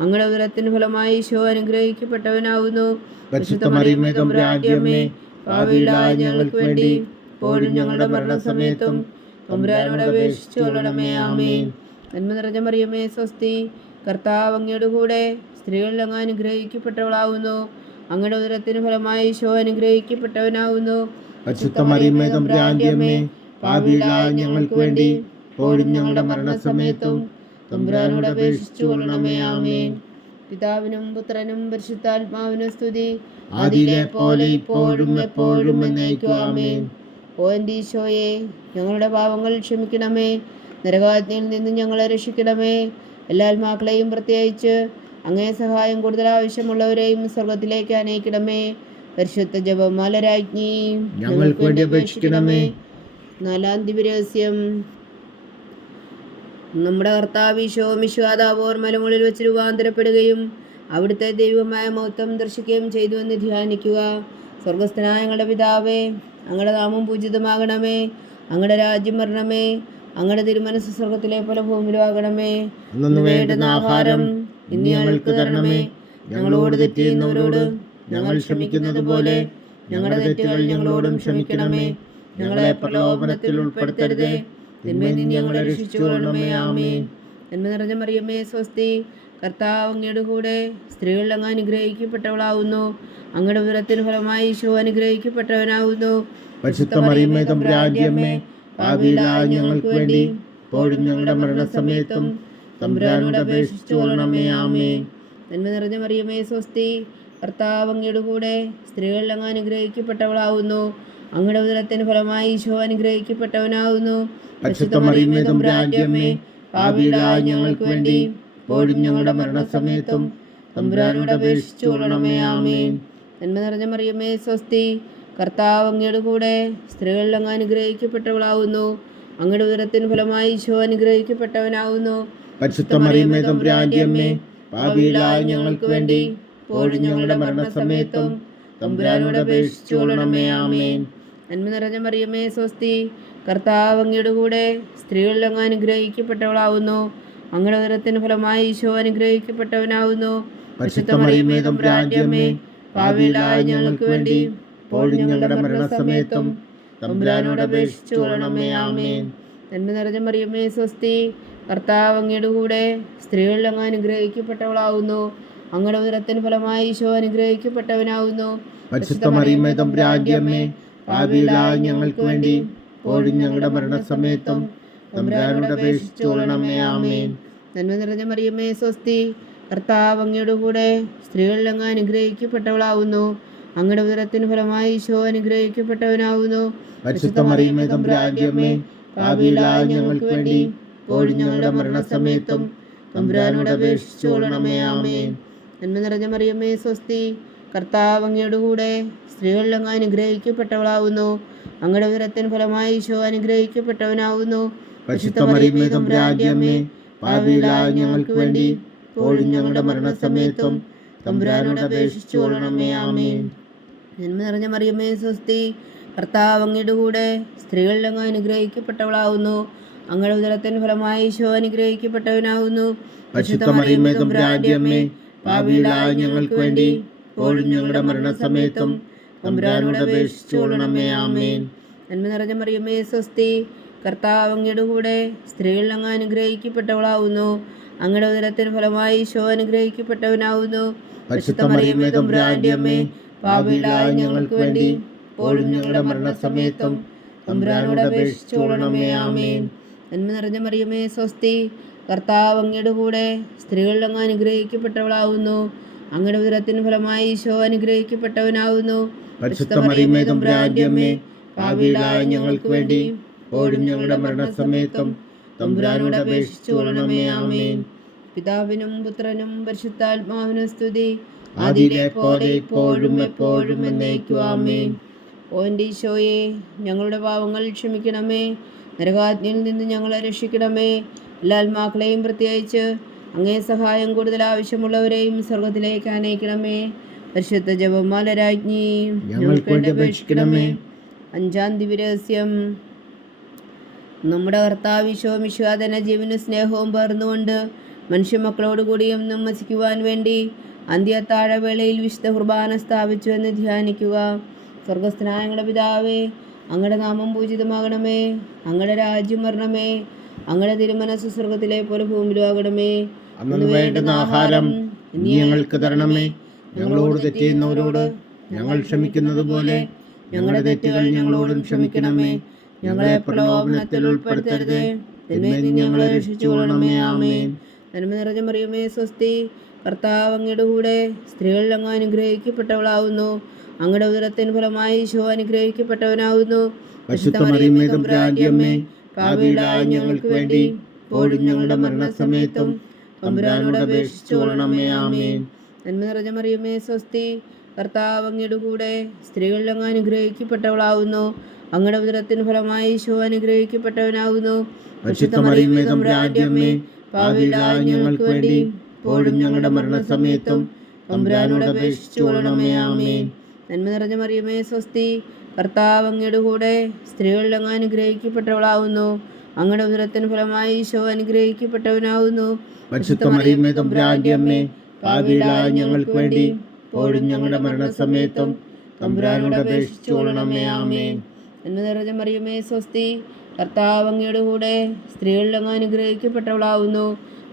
അങ്ങയുടെ ഉദരത്തിന് ഫലമായി ഈശോ അനുഗ്രഹിക്കപ്പെട്ടവനാവുന്നു. പരിശുദ്ധ മറിയമേ തമ്പുരാന്റെ അമ്മേ, പാപികളായ ഞങ്ങൾക്ക് വേണ്ടി ഇപ്പോഴും ഞങ്ങളുടെ മരണസമയത്തും തമ്പുരാനോട് അപേക്ഷിച്ചു കൊള്ളണമേ. ആമേൻ. നന്മ നിറഞ്ഞ മറിയമേ സ്വസ്തി, കർത്താവ് അങ്ങയുടെ കൂടെ സ്ത്രീകളിൽ അങ്ങ് അനുഗ്രഹിക്കപ്പെട്ടവളാവുന്നു. അങ്ങയുടെ ഉദരത്തിന് ഫലമായി ഈശോ അനുഗ്രഹിക്കപ്പെട്ടവനാവുന്നു. പരിശുദ്ധ മറിയമേ തമ്പുരാന്റെ അമ്മേ, പാപികളായ ഞങ്ങൾക്ക് വേണ്ടി ഇപ്പോഴും ഞങ്ങളുടെ മരണസമയത്തും തമ്പുരാനോട് അപേക്ഷിച്ചു കൊള്ളണമേ. ആമേൻ. പിതാവിനും പുത്രനും പരിശുദ്ധാത്മാവിനും സ്തുതി, ആദിയിലെ പോലെ ഇപ്പോഴും എപ്പോഴും എന്നേക്കും. ആമേൻ. ഓ എൻ്റെ ഈശോയെ, ഞങ്ങളുടെ പാപങ്ങൾ ക്ഷമിക്കണമേ, നരകാഗ്നിയിൽ നിന്ന് ഞങ്ങളെ രക്ഷിക്കണമേ. എല്ലാ ആത്മാക്കളെയും പ്രത്യേകിച്ച് അങ്ങേ സഹായം കൂടുതൽ ആവശ്യമുള്ളവരെയും സ്വർഗത്തിലേക്ക് അനയിക്കണമേ. പരിശുദ്ധ ജപമാല രാജ്ഞി ഞങ്ങൾക്ക് വേണ്ടി അപേക്ഷിക്കണമേ. നാലാം ദിവ്യരഹസ്യം. നമ്മുടെ കർത്താവ് ഈശോ മിശിഹാതാവോർ മലമുകളിൽ വെച്ച് രൂപാന്തരപ്പെടുകയും അവിടുത്തെ ദൈവമായ മഹത്വം ദർശിക്കുകയും ചെയ്തു എന്ന് ധ്യാനിക്കുക. സ്വർഗസ്ഥനായ ഞങ്ങളുടെ പിതാവേ, അങ്ങയുടെ നാമം പൂജിതമാകണമേ, അങ്ങയുടെ രാജ്യം വരണമേ, അങ്ങയുടെ തിരുമനസ് സ്വർഗത്തിലെ പോലെ ഭൂമിയിലും ആകണമേ. അന്നു വേണ്ടുന്ന ആഹാരം ഇന്ന് ഞങ്ങൾക്ക് തരണമേ. ഞങ്ങളോട് തെറ്റ് ചെയ്യുന്നവരോട് ഞങ്ങൾ ക്ഷമിക്കുന്നത് പോലെ ഞങ്ങളുടെ തെറ്റുകൾ ഞങ്ങളോടും ക്ഷമിക്കണമേ. ഞങ്ങളെ പ്രലോഭനത്തിൽ ഉൾപ്പെടുത്തരുതേ, തിന്മയിൽ നിന്ന് ഞങ്ങളെ രക്ഷിച്ചുകൊള്ളണമേ. ആമേൻ. നന്മ നിറഞ്ഞ മറിയമേ സ്വസ്തി, കർത്താവ് അങ്ങയുടെ കൂടെ സ്ത്രീകളിൽ അങ്ങ് അനുഗ്രഹിക്കപ്പെട്ടവളാവുന്നു. അങ്ങയുടെ ഉദരത്തിന് ഫലമായി ഈശോ അനുഗ്രഹിക്കപ്പെട്ടവനാവുന്നു. പരിശുദ്ധ മറിയമേ തമ്പുരാന്റെ അമ്മേ, പാപികളായ ഞങ്ങൾക്ക് വേണ്ടി ഇപ്പോഴും ഞങ്ങളുടെ മരണസമയത്തും തമ്പുരാനോട് അപേക്ഷിച്ചു കൊള്ളണമേ. ആമേൻ. നന്മ നിറഞ്ഞ മറിയമേ സ്വസ്തി, കർത്താവ് അങ്ങയുടെ കൂടെ സ്ത്രീകളിൽ അങ്ങ് അനുഗ്രഹിക്കപ്പെട്ടവളാവുന്നു. അങ്ങയുടെ ഉദരത്തിന് ഫലമായി ഈശോ അനുഗ്രഹിക്കപ്പെട്ടവനാവുന്നു. പരിശുദ്ധ മറിയമേ തമ്പുരാന്റെ അമ്മേ, പാപികളായ ഞങ്ങൾക്ക് വേണ്ടി ഇപ്പോഴും ഞങ്ങളുടെ മരണസമയത്തും തമ്പുരാനോട് അപേക്ഷിച്ചു കൊള്ളണമേ. ആമേൻ. നന്മ നിറഞ്ഞ മറിയമേ സ്വസ്തി, കർത്താവ് അങ്ങയുടെ കൂടെ സ്ത്രീകളിൽ അങ്ങ് അനുഗ്രഹിക്കപ്പെട്ടവളാവുന്നു. അങ്ങയുടെ ഉദരത്തിന് ഫലമായി ഈശോ അനുഗ്രഹിക്കപ്പെട്ടവനാവുന്നു. പരിശുദ്ധ മറിയമേ തമ്പുരാന്റെ അമ്മേ, പാപികളായ ഞങ്ങൾക്ക് വേണ്ടി ഇപ്പോഴും ഞങ്ങളുടെ മരണസമയത്തും തമ്പുരാനോട് അപേക്ഷിച്ചു കൊള്ളണമേ. ആമേൻ. നന്മ നിറഞ്ഞ മറിയമേ സ്വസ്തി, കർത്താവ് അങ്ങയുടെ കൂടെ സ്ത്രീകളിൽ അങ്ങ് അനുഗ്രഹിക്കപ്പെട്ടവളാവുന്നു. അങ്ങയുടെ ഉദരത്തിന് ഫലമായി ഈശോ അനുഗ്രഹിക്കപ്പെട്ടവനാവുന്നു. പരിശുദ്ധ മറിയമേ തമ്പുരാന്റെ അമ്മേ, പാപികളായ ഞങ്ങൾക്ക് വേണ്ടി ഇപ്പോഴും ഞങ്ങളുടെ മരണസമയത്തും തമ്പുരാനോട് അപേക്ഷിച്ചു കൊള്ളണമേ. ആമേൻ. നന്മ നിറഞ്ഞ മറിയമേ സ്വസ്തി, കർത്താവ് അങ്ങയുടെ കൂടെ സ്ത്രീകളിൽ അങ്ങ് അനുഗ്രഹിക്കപ്പെട്ടവളാവുന്നു. അങ്ങയുടെ ഉദരത്തിന് ഫലമായി ഈശോ അനുഗ്രഹിക്കപ്പെട്ടവനാവുന്നു. പരിശുദ്ധ മറിയമേ തമ്പുരാന്റെ അമ്മേ, പാപികളായ ഞങ്ങൾക്ക് വേണ്ടി ഇപ്പോഴും ഞങ്ങളുടെ മരണസമയത്തും തമ്പുരാനോട് അപേക്ഷിച്ചു കൊള്ളണമേ. ആമേൻ. നന്മ നിറഞ്ഞ മറിയമേ സ്വസ്തി, കർത്താവ് അങ്ങയുടെ കൂടെ സ്ത്രീകളിൽ അങ്ങ് അനുഗ്രഹിക്കപ്പെട്ടവളാവുന്നു. അങ്ങയുടെ ഉദരത്തിന് ഫലമായി ഈശോ അനുഗ്രഹിക്കപ്പെട്ടവനാവുന്നു. പരിശുദ്ധ മറിയമേ തമ്പുരാന്റെ അമ്മേ, പാപികളായ ഞങ്ങൾക്ക് വേണ്ടി ഇപ്പോഴും ഞങ്ങളുടെ മരണസമയത്തും തമ്പുരാനോട് അപേക്ഷിച്ചു കൊള്ളണമേ. ആമേൻ. നന്മ നിറഞ്ഞ മറിയമേ സ്വസ്തി, കർത്താവ് അങ്ങയുടെ കൂടെ സ്ത്രീകളിൽ അങ്ങ് അനുഗ്രഹിക്കപ്പെട്ടവളാവുന്നു. അങ്ങയുടെ ഉദരത്തിന് ഫലമായി ഈശോ അനുഗ്രഹിക്കപ്പെട്ടവനാവുന്നു. പരിശുദ്ധ മറിയമേ തമ്പുരാന്റെ അമ്മേ, പാപികളായ ഞങ്ങൾക്ക് വേണ്ടി ഇപ്പോഴും ഞങ്ങളുടെ മരണസമയത്തും തമ്പുരാനോട് അപേക്ഷിച്ചു കൊള്ളണമേ. ആമേൻ. നന്മ നിറഞ്ഞ മറിയമേ സ്വസ്തി, കർത്താവ് അങ്ങയുടെ കൂടെ സ്ത്രീകളിൽ അങ്ങ് അനുഗ്രഹിക്കപ്പെട്ടവളാവുന്നു. അങ്ങയുടെ ഉദരത്തിന് ഫലമായി ഈശോ അനുഗ്രഹിക്കപ്പെട്ടവനാവുന്നു. പരിശുദ്ധ മറിയമേ തമ്പുരാന്റെ അമ്മേ, പാപികളായ ഞങ്ങൾക്ക് വേണ്ടി ഇപ്പോഴും ഞങ്ങളുടെ മരണസമയത്തും തമ്പുരാനോട് അപേക്ഷിച്ചു കൊള്ളണമേ. ആമേൻ. നന്മ നിറഞ്ഞ മറിയമേ സ്വസ്തി, കർത്താവ് അങ്ങയുടെ കൂടെ സ്ത്രീകളിൽ അങ്ങ് അനുഗ്രഹിക്കപ്പെട്ടവളാവുന്നു. അങ്ങയുടെ ഉദരത്തിന് ഫലമായി ഈശോ അനുഗ്രഹിക്കപ്പെട്ടവനാവുന്നു. പരിശുദ്ധ മറിയമേ തമ്പുരാന്റെ അമ്മേ, പാപികളായ ഞങ്ങൾക്ക് വേണ്ടി ഇപ്പോഴും ഞങ്ങളുടെ മരണസമയത്തും തമ്പുരാനോട് അപേക്ഷിച്ചു കൊള്ളണമേ. ആമേൻ. നന്മ നിറഞ്ഞ മറിയമേ സ്വസ്തി, കർത്താവ് അങ്ങയുടെ കൂടെ സ്ത്രീകളിൽ അങ്ങ് അനുഗ്രഹിക്കപ്പെട്ടവളാവുന്നു. അങ്ങയുടെ ഉദരത്തിന് ഫലമായി ഈശോ അനുഗ്രഹിക്കപ്പെട്ടവനാവുന്നു. പരിശുദ്ധ മറിയമേ തമ്പുരാന്റെ അമ്മേ, പാപികളായ ഞങ്ങൾക്ക് വേണ്ടി ഇപ്പോഴും ഞങ്ങളുടെ മരണസമയത്തും തമ്പുരാനോട് അപേക്ഷിച്ചു കൊള്ളണമേ. ആമേൻ. പിതാവിനും പുത്രനും പരിശുദ്ധാത്മാവിനും സ്തുതി, ആദിയിലെ പോലെ ഇപ്പോഴും എപ്പോഴും എന്നേക്കും. ആമേൻ. ഓ എൻ്റെ ഈശോയെ, ഞങ്ങളുടെ പാവങ്ങൾ ക്ഷമിക്കണമേ, നരകാഗ്നിയിൽ നിന്ന് ഞങ്ങളെ രക്ഷിക്കണമേ. എല്ലാ ആത്മാക്കളെയും പ്രത്യേകിച്ച് അങ്ങേ സഹായം കൂടുതൽ ആവശ്യമുള്ളവരെയും സ്വർഗത്തിലേക്ക് അനയിക്കണമേ. പരിശുദ്ധ ജപമാല രാജ്ഞി ഞങ്ങൾക്ക് വേണ്ടി അപേക്ഷിക്കണമേ. അഞ്ചാം ദിവ്യരഹസ്യം. നമ്മുടെ കർത്താവ് ഈശോ മിശിഹാ തന്നെ ജീവനും സ്നേഹവും പകർന്നുകൊണ്ട് മനുഷ്യമക്കളോടുകൂടി എന്നും വസിക്കുവാൻ വേണ്ടി അന്ത്യത്താഴവേളയിൽ വിശുദ്ധ കുർബാന സ്ഥാപിച്ചു എന്ന് ധ്യാനിക്കുക. സ്വർഗസ്ഥനായ ഞങ്ങളുടെ പിതാവേ, അങ്ങയുടെ നാമം പൂജിതമാകണമേ, അങ്ങയുടെ രാജ്യം വരണമേ, അങ്ങയുടെ തിരുമനസ് സ്വർഗത്തിലെ പോലെ ഭൂമിയിലും ആകണമേ. അന്നു വേണ്ടുന്ന ആഹാരം ഇനി ഞങ്ങൾക്ക് തരണമേ. ഞങ്ങളോട് തെറ്റ് ചെയ്യുന്നവരോട് ഞങ്ങൾ ക്ഷമിക്കുന്നത് പോലെ ഞങ്ങളുടെ തെറ്റുകൾ ഞങ്ങളോടും ക്ഷമിക്കണമേ. ഞങ്ങളെ പ്രലോഭനത്തിൽ ഉൾപ്പെടുത്തരുതേ, തിന്മയിൽ നിന്ന് ഞങ്ങളെ രക്ഷിച്ചുകൊള്ളണമേ. ആമേൻ. നന്മ നിറഞ്ഞ മറിയമേ സ്വസ്തി, കർത്താവ് അങ്ങയുടെ കൂടെ സ്ത്രീകളിൽ അങ്ങ് അനുഗ്രഹിക്കപ്പെട്ടവളാവുന്നു. അങ്ങയുടെ ഉദരത്തിൻ ഫലമായി ഈശോ അനുഗ്രഹിക്കപ്പെട്ടവനാവുന്നു. പരിശുദ്ധ മറിയമേ തമ്പുരാന്റെ അമ്മേ, പാപികളായ ഞങ്ങൾക്ക് വേണ്ടി ഇപ്പോഴും ഞങ്ങളുടെ മരണസമയത്തും തമ്പുരാനോട് അപേക്ഷിച്ചുകൊള്ളണമേ. ആമേൻ. നന്മ നിറഞ്ഞ മറിയമേ സ്വസ്തി, കർത്താവ് അങ്ങയുടെ കൂടെ സ്ത്രീകളിൽ അങ്ങ് അനുഗ്രഹിക്കപ്പെട്ടവളാവുന്നു. അങ്ങയുടെ ഉദരത്തിന് ഫലമായി ഈശോ അനുഗ്രഹിക്കപ്പെട്ടവനാവുന്നു. പരിശുദ്ധ മറിയമേ തമ്പുരാന്റെ അമ്മേ, പാപികളായ ഞങ്ങൾക്ക് വേണ്ടി ഇപ്പോഴും ഞങ്ങളുടെ മരണസമയത്തും തമ്പുരാനോട് അപേക്ഷിച്ചുകൊള്ളണമേ. ആമേൻ. നന്മ നിറഞ്ഞ മറിയമേ സ്വസ്തി, കർത്താവ് അങ്ങയുടെ കൂടെ സ്ത്രീകളിൽ അങ്ങ് അനുഗ്രഹിക്കപ്പെട്ടവളാവുന്നു. അങ്ങയുടെ ഉദരത്തിന് ഫലമായി ഈശോ അനുഗ്രഹിക്കപ്പെട്ടവനാവുന്നു. പരിശുദ്ധ മറിയമേ തമ്പുരാന്റെ അമ്മേ, പാപികളായ ഞങ്ങൾക്ക് വേണ്ടി ഇപ്പോഴും ഞങ്ങളുടെ മരണസമയത്തും തമ്പുരാനോട് അപേക്ഷിച്ചുകൊള്ളണമേ. ആമേൻ. നന്മ നിറഞ്ഞ മറിയമേ സ്വസ്തി, കർത്താവ് അങ്ങയുടെ കൂടെ സ്ത്രീകളിൽ അങ്ങ് അനുഗ്രഹിക്കപ്പെട്ടവളാവുന്നു.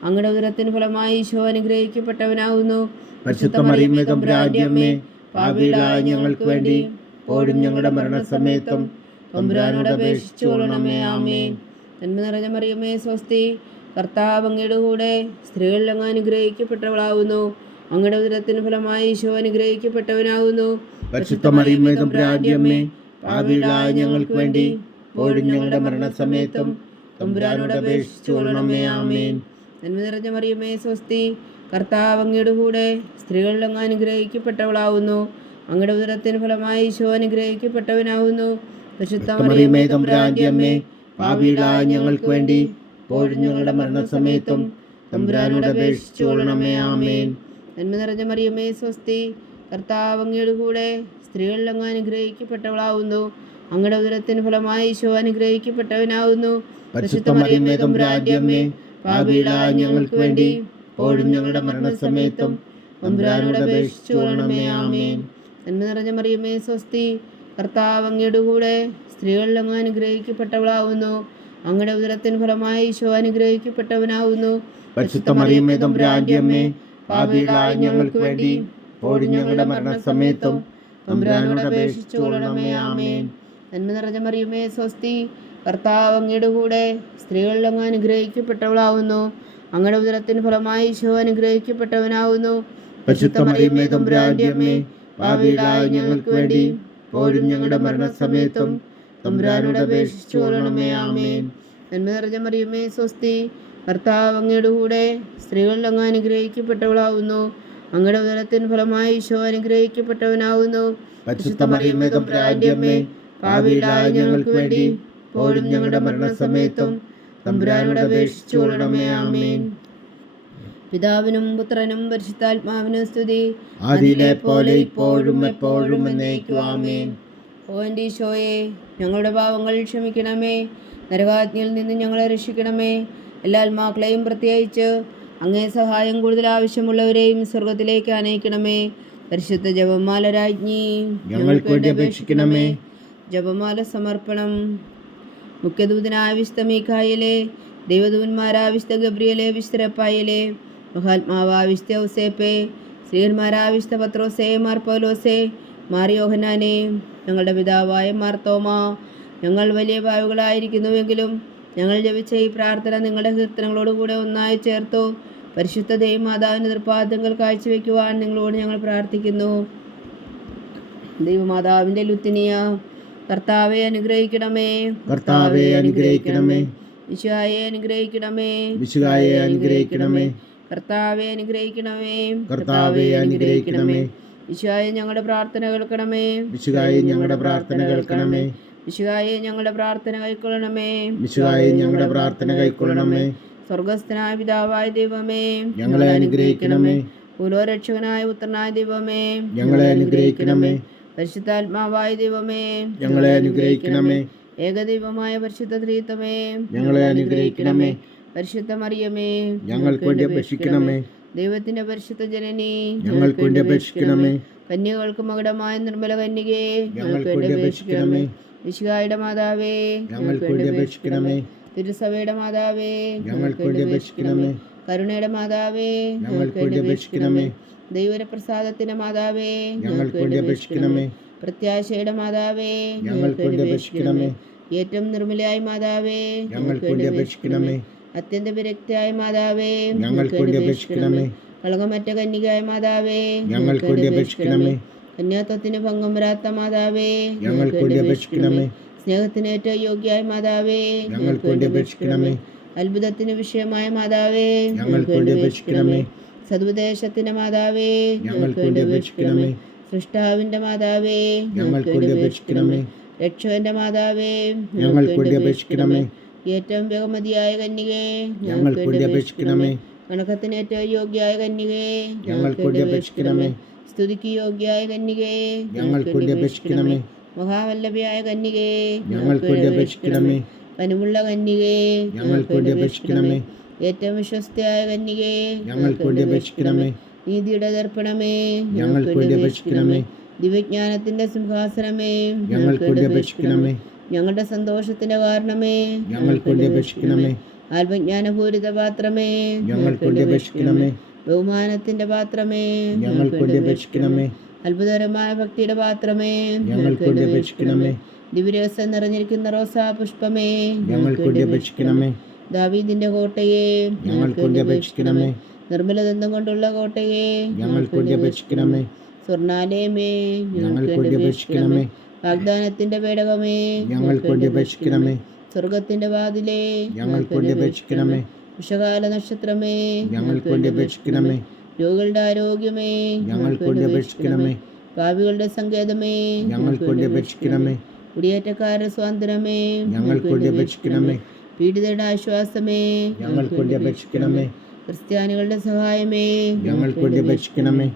അങ്ങയുടെ ഉദരത്തിന് ഫലമായി ഈശോ അനുഗ്രഹിക്കപ്പെട്ടവനാവുന്നു. പരിശുദ്ധ മറിയമേ തമ്പുരാന്റെ അമ്മേ, പാപികളായ ഞങ്ങൾക്ക് വേണ്ടി ഇപ്പോഴും ഞങ്ങളുടെ മരണസമയത്തും തമ്പുരാനോട് അപേക്ഷിച്ചുകൊള്ളണമേ. ആമേൻ. നന്മ നിറഞ്ഞ മറിയമേ സ്വസ്തി, കർത്താവ് അങ്ങയുടെ കൂടെ സ്ത്രീകളിൽ അങ്ങ് അനുഗ്രഹിക്കപ്പെട്ടവളാവുന്നു. അങ്ങയുടെ ഉദരത്തിന് ഫലമായി ഈശോ അനുഗ്രഹിക്കപ്പെട്ടവനാവുന്നു. പരിശുദ്ധ മറിയമേ തമ്പുരാന്റെ അമ്മേ, പാപികളായ ഞങ്ങൾക്ക് വേണ്ടി ഇപ്പോഴും ഞങ്ങളുടെ മരണസമയത്തും തമ്പുരാനോട് അപേക്ഷിച്ചുകൊള്ളണമേ. ആമേൻ. നന്മ നിറഞ്ഞ മറിയമേ സ്വസ്തി, കർത്താവ് അങ്ങയുടെ കൂടെ സ്ത്രീകളിൽ അങ്ങ് അനുഗ്രഹിക്കപ്പെട്ടവളാവുന്നു. അങ്ങയുടെ ഉദരത്തിന് ഫലമായി ഈശോ അനുഗ്രഹിക്കപ്പെട്ടവനാവുന്നു. പരിശുദ്ധ മറിയമേ തമ്പുരാന്റെ അമ്മേ, പാപികളായ ഞങ്ങൾക്ക് വേണ്ടി ഇപ്പോഴും ഞങ്ങളുടെ മരണസമയത്തും തമ്പുരാനോട് അപേക്ഷിച്ചുകൊള്ളണമേ. ആമേൻ. നന്മ നിറഞ്ഞ മറിയമേ സ്വസ്തി, കർത്താവ് അങ്ങയുടെ കൂടെ സ്ത്രീകളിൽ അങ്ങ് അനുഗ്രഹിക്കപ്പെട്ടവളാവുന്നു. അങ്ങയുടെ ഉദരത്തിന് ഫലമായി ഈശോ അനുഗ്രഹിക്കപ്പെട്ടവനാവുന്നു. പരിശുദ്ധ മറിയമേ തമ്പുരാന്റെ അമ്മേ, പാപികളായ ഞങ്ങൾക്ക് വേണ്ടി ഇപ്പോഴും ഞങ്ങളുടെ മരണസമയത്തും തമ്പുരാനോട് അപേക്ഷിച്ചുകൊള്ളണമേ. ആമേൻ. നന്മ നിറഞ്ഞ മറിയമേ സ്വസ്തി, കർത്താവ് അങ്ങയുടെ കൂടെ സ്ത്രീകളിൽ അങ്ങ് അനുഗ്രഹിക്കപ്പെട്ടവളാവുന്നു. അങ്ങയുടെ ഉദരത്തിന് ഫലമായി ഈശോ അനുഗ്രഹിക്കപ്പെട്ടവനാവുന്നു. പരിശുദ്ധ മറിയമേ തമ്പുരാന്റെ അമ്മേ, പാപികളായ ഞങ്ങൾക്ക് വേണ്ടി ഇപ്പോഴും ഞങ്ങളുടെ മരണസമയത്തും തമ്പുരാനോട് അപേക്ഷിച്ചുകൊള്ളണമേ. ആമേൻ. നന്മ നിറഞ്ഞ മറിയമേ സ്വസ്തി, കർത്താവ് അങ്ങയുടെ കൂടെ സ്ത്രീകളിൽ അങ്ങ് അനുഗ്രഹിക്കപ്പെട്ടവളാവുന്നു. അങ്ങയുടെ ഉദരത്തിന് ഫലമായി ഈശോ അനുഗ്രഹിക്കപ്പെട്ടവനാവുന്നു. പരിശുദ്ധ മറിയമേ തമ്പുരാന്റെ അമ്മേ, പാപികളായ ഞങ്ങൾക്ക് വേണ്ടി ഇപ്പോഴും ഞങ്ങളുടെ മരണസമയത്തും തമ്പുരാനോട് അപേക്ഷിച്ചുകൊള്ളണമേ. ആമേൻ. നന്മ നിറഞ്ഞ മറിയമേ സ്വസ്തി, കർത്താവ് അങ്ങയുടെ കൂടെ സ്ത്രീകളിൽ അങ്ങ് അനുഗ്രഹിക്കപ്പെട്ടവളാവുന്നു. അങ്ങയുടെ ഉദരത്തിന് ഫലമായി ഈശോ അനുഗ്രഹിക്കപ്പെട്ടവനാവുന്നു. പരിശുദ്ധ മറിയമേ തമ്പുരാന്റെ അമ്മേ, പാപികളായ ഞങ്ങൾക്ക് വേണ്ടി ഇപ്പോഴും ഞങ്ങളുടെ മരണസമയത്തും തമ്പുരാനോട് അപേക്ഷിച്ചുകൊള്ളണമേ. ആമേൻ. പിതാവിനും പുത്രനും പരിശുദ്ധാത്മാവിനും സ്തുതി, ആദിയിലെ പോലെ ഇപ്പോഴും എപ്പോഴും എന്നേക്കും. ആമേൻ. ഓ എൻ്റെ ഈശോയെ, ഞങ്ങളുടെ പാവങ്ങൾ ക്ഷമിക്കണമേ. നരകാജ്ഞയിൽ നിന്ന് ഞങ്ങളെ രക്ഷിക്കണമേ. എല്ലാ ആത്മാക്കളെയും പ്രത്യേകിച്ച് അങ്ങേ സഹായം കൂടുതൽ ആവശ്യമുള്ളവരെയും സ്വർഗത്തിലേക്ക് അനയിക്കണമേ. പരിശുദ്ധ ജപമാല രാജ്ഞി, ഞങ്ങൾക്ക് വേണ്ടി അപേക്ഷിക്കണമേ. ജപമാല സമർപ്പണം. മുഖ്യദൂതനായ വിശുദ്ധ മീഖായേലേ, ദൈവദൂതന്മാരായ വിശുദ്ധ ഗബ്രിയേലേ, വിശുദ്ധ റഫായേലേ, മഹാത്മാവായ വിശുദ്ധ ഔസേപ്പേ, ശ്രീഹന്മാരായ വിശുദ്ധ പത്രോസേ, മാർ പൗലോസേ, മാർ യോഹന്നാനേ, ഞങ്ങളുടെ പിതാവായ മാർ തോമാ, ഞങ്ങൾ വലിയ പാവികളായിരിക്കുന്നുവെങ്കിലും ഞങ്ങൾ ജപിച്ച ഈ പ്രാർത്ഥന നിങ്ങളുടെ കീർത്തനങ്ങളോടുകൂടെ ഒന്നായി ചേർത്തു പരിശുദ്ധ ദൈവമാതാവിൻ്റെ തൃപ്പാദങ്ങൾ കാഴ്ചവെക്കുവാൻ നിങ്ങളോട് ഞങ്ങൾ പ്രാർത്ഥിക്കുന്നു. ദൈവമാതാവിൻ്റെ ലുത്തിനിയ, കർത്താവെ അനുഗ്രഹിക്കണമേ. കർത്താവെ അനുഗ്രഹിക്കണമേ. ഈശോയെ അനുഗ്രഹിക്കണമേ. ഈശോയെ അനുഗ്രഹിക്കണമേ. കർത്താവെ അനുഗ്രഹിക്കണമേ. കർത്താവെ അനുഗ്രഹിക്കണമേ. ഈശോയെ ഞങ്ങളുടെ പ്രാർത്ഥന കേൾക്കണമേ. ഈശോയെ ഞങ്ങളുടെ പ്രാർത്ഥന കേൾക്കണമേ. ഈശോയെ ഞങ്ങളുടെ പ്രാർത്ഥന കൈക്കൊള്ളണമേ. ഈശോയെ ഞങ്ങളുടെ പ്രാർത്ഥന കൈക്കൊള്ളണമേ. സ്വർഗസ്ഥനായ പിതാവായ ദൈവമേ, ഞങ്ങളെ അനുഗ്രഹിക്കണമേ. ഭൂലോരക്ഷകനായ പുത്രനായ ദൈവമേ, ഞങ്ങളെ അനുഗ്രഹിക്കണമേ. പരിശുദ്ധാത്മാവായ ദൈവമേ, ഞങ്ങളെ അനുഗ്രഹിക്കണമേ. ഏകദൈവമായ പരിശുദ്ധ ത്രിത്വമേ, ഞങ്ങളെ അനുഗ്രഹിക്കണമേ. പരിശുദ്ധ മറിയമേ, ഞങ്ങൾക്ക് വേണ്ടി അപേക്ഷിക്കണമേ. ദൈവത്തിന്റെ പരിശുദ്ധ ജനനി, ഞങ്ങൾക്ക് വേണ്ടി അപേക്ഷിക്കണമേ. കന്യകൾക്ക് മകുടമായ നിർമ്മല കന്യകേ, ഞങ്ങൾക്ക് വേണ്ടി അപേക്ഷിക്കണമേ. ഈശോയുടെ മാതാവേ, ഞങ്ങൾക്ക് വേണ്ടി അപേക്ഷിക്കണമേ. തിരുസഭയുടെ മാതാവേ, ഞങ്ങൾക്ക് വേണ്ടി അപേക്ഷിക്കണമേ. കരുണയുടെ മാതാവേ, ഞങ്ങൾക്ക് വേണ്ടി അപേക്ഷിക്കണമേ. ദൈവപ്രസാദത്തിന്റെ മാതാവേ, ഞങ്ങൾക്ക് വേണ്ടി അപേക്ഷിക്കണമേ. പ്രത്യാശയുടെ മാതാവേ, ഞങ്ങൾക്ക് വേണ്ടി അപേക്ഷിക്കണമേ. ഏറ്റവും നിർമ്മലയായ മാതാവേ, ഞങ്ങൾക്ക് വേണ്ടി അപേക്ഷിക്കണമേ. അത്യന്ത വിരക്തിയായ മാതാവേ, ഞങ്ങൾക്ക് വേണ്ടി അപേക്ഷിക്കണമേ. കളങ്കമറ്റ കന്യകയായ മാതാവേ, ഞങ്ങൾക്ക് വേണ്ടി അപേക്ഷിക്കണമേ. കന്യാത്വത്തിന് ഭംഗം വരാത്ത മാതാവേ, ഞങ്ങൾക്ക് വേണ്ടി അപേക്ഷിക്കണമേ. സ്നേഹത്തിന് ഏറ്റവും യോഗ്യയായ മാതാവേ, ഞങ്ങൾക്ക് വേണ്ടി അപേക്ഷിക്കണമേ. അത്ഭുതത്തിന് വിഷയമായ മാതാവേ, ഞങ്ങൾക്ക് വേണ്ടി അപേക്ഷിക്കണമേ. സതുപദേശത്തിന്റെ മാതാവേ, ഞങ്ങൾക്ക് വേണ്ടി അപേക്ഷിക്കണമേ. സൃഷ്ടാവിന്റെ മാതാവേ, ഞങ്ങൾക്ക് വേണ്ടി അപേക്ഷിക്കണമേ. രക്ഷകന്റെ മാതാവേ, ഞങ്ങൾക്ക് വേണ്ടി അപേക്ഷിക്കണമേ. ഏറ്റവും ബഹുമതിയായ കന്യകേ, ഞങ്ങൾക്ക് വേണ്ടി അപേക്ഷിക്കണമേ. വണക്കത്തിന് ഏറ്റവും യോഗ്യയായ കന്യകേ, ഞങ്ങൾക്ക് വേണ്ടി അപേക്ഷിക്കണമേ. സ്തുതിക്ക് യോഗ്യയായ കന്യകേ, ഞങ്ങൾക്ക് വേണ്ടി അപേക്ഷിക്കണമേ. മഹാവല്ലഭയായ കന്യകേ, ഞങ്ങൾക്ക് വേണ്ടി അപേക്ഷിക്കണമേ. കനിവുള്ള കന്യകേ, ഞങ്ങൾക്ക് വേണ്ടി അപേക്ഷിക്കണമേ. ഏറ്റവും വിശ്വസ്തയായ കന്യകേ, ഞങ്ങൾക്ക് വേണ്ടി അപേക്ഷിക്കണമേ. നീതിയുടെ ദർപ്പണമേ, ഞങ്ങൾക്ക് വേണ്ടി അപേക്ഷിക്കണമേ. ദിവ്യജ്ഞാനത്തിന്റെ സിംഹാസനമേ, ഞങ്ങൾക്ക് വേണ്ടി അപേക്ഷിക്കണമേ. ഞങ്ങളുടെ സന്തോഷത്തിന്റെ കാരണമേ, ഞങ്ങൾക്ക് വേണ്ടി അപേക്ഷിക്കണമേ. ആത്മജ്ഞാനപൂരിത പാത്രമേ, ഞങ്ങൾക്ക് വേണ്ടി അപേക്ഷിക്കണമേ. ബഹുമാനത്തിന്റെ പാത്രമേ, ഞങ്ങൾക്ക് വേണ്ടി അപേക്ഷിക്കണമേ. അത്ഭുതകരമായ ഭക്തിയുടെ പാത്രമേ, ഞങ്ങൾക്ക് വേണ്ടി അപേക്ഷിക്കണമേ. ദിവ്യരസം നിറഞ്ഞിരിക്കുന്ന റോസാ പുഷ്പമേ, ഞങ്ങൾക്ക് വേണ്ടി അപേക്ഷിക്കണമേ. ദാവീദിന്റെ കോട്ടയെ, ഞങ്ങൾക്ക് വേണ്ടി അപേക്ഷിക്കണമേ. നിർമ്മലദന്തം കൊണ്ടുള്ള കോട്ടയെ, ഞങ്ങൾക്ക് വേണ്ടി അപേക്ഷിക്കണമേ. സ്വർണാലയമേ, ഞങ്ങൾക്ക് വേണ്ടി അപേക്ഷിക്കണമേ. വാഗ്ദാനത്തിന്റെ പേടകമേ, ഞങ്ങൾക്ക് വേണ്ടി അപേക്ഷിക്കണമേ. സ്വർഗത്തിന്റെ വാതിലേ, ഞങ്ങൾക്ക് വേണ്ടി അപേക്ഷിക്കണമേ. ഉഷകാല നക്ഷത്രമേ, ഞങ്ങൾക്ക് വേണ്ടി അപേക്ഷിക്കണമേ. രോഗികളുടെ ആരോഗ്യമേ, ഞങ്ങൾക്ക് വേണ്ടി അപേക്ഷിക്കണമേ. പാപികളുടെ സങ്കേതമേ, ഞങ്ങൾക്ക് വേണ്ടി അപേക്ഷിക്കണമേ. കുടിയേറ്റക്കാരുടെ സ്വാതന്ത്ര്യമേ, ഞങ്ങൾക്ക് വേണ്ടി അപേക്ഷിക്കണമേ. പീഡിതരുടെ ആശ്വാസമേ, ഞങ്ങൾക്ക് വേണ്ടി അപേക്ഷിക്കണമേ. ക്രിസ്ത്യാനികളുടെ സഹായമേ, ഞങ്ങൾക്ക് വേണ്ടി അപേക്ഷിക്കണമേ.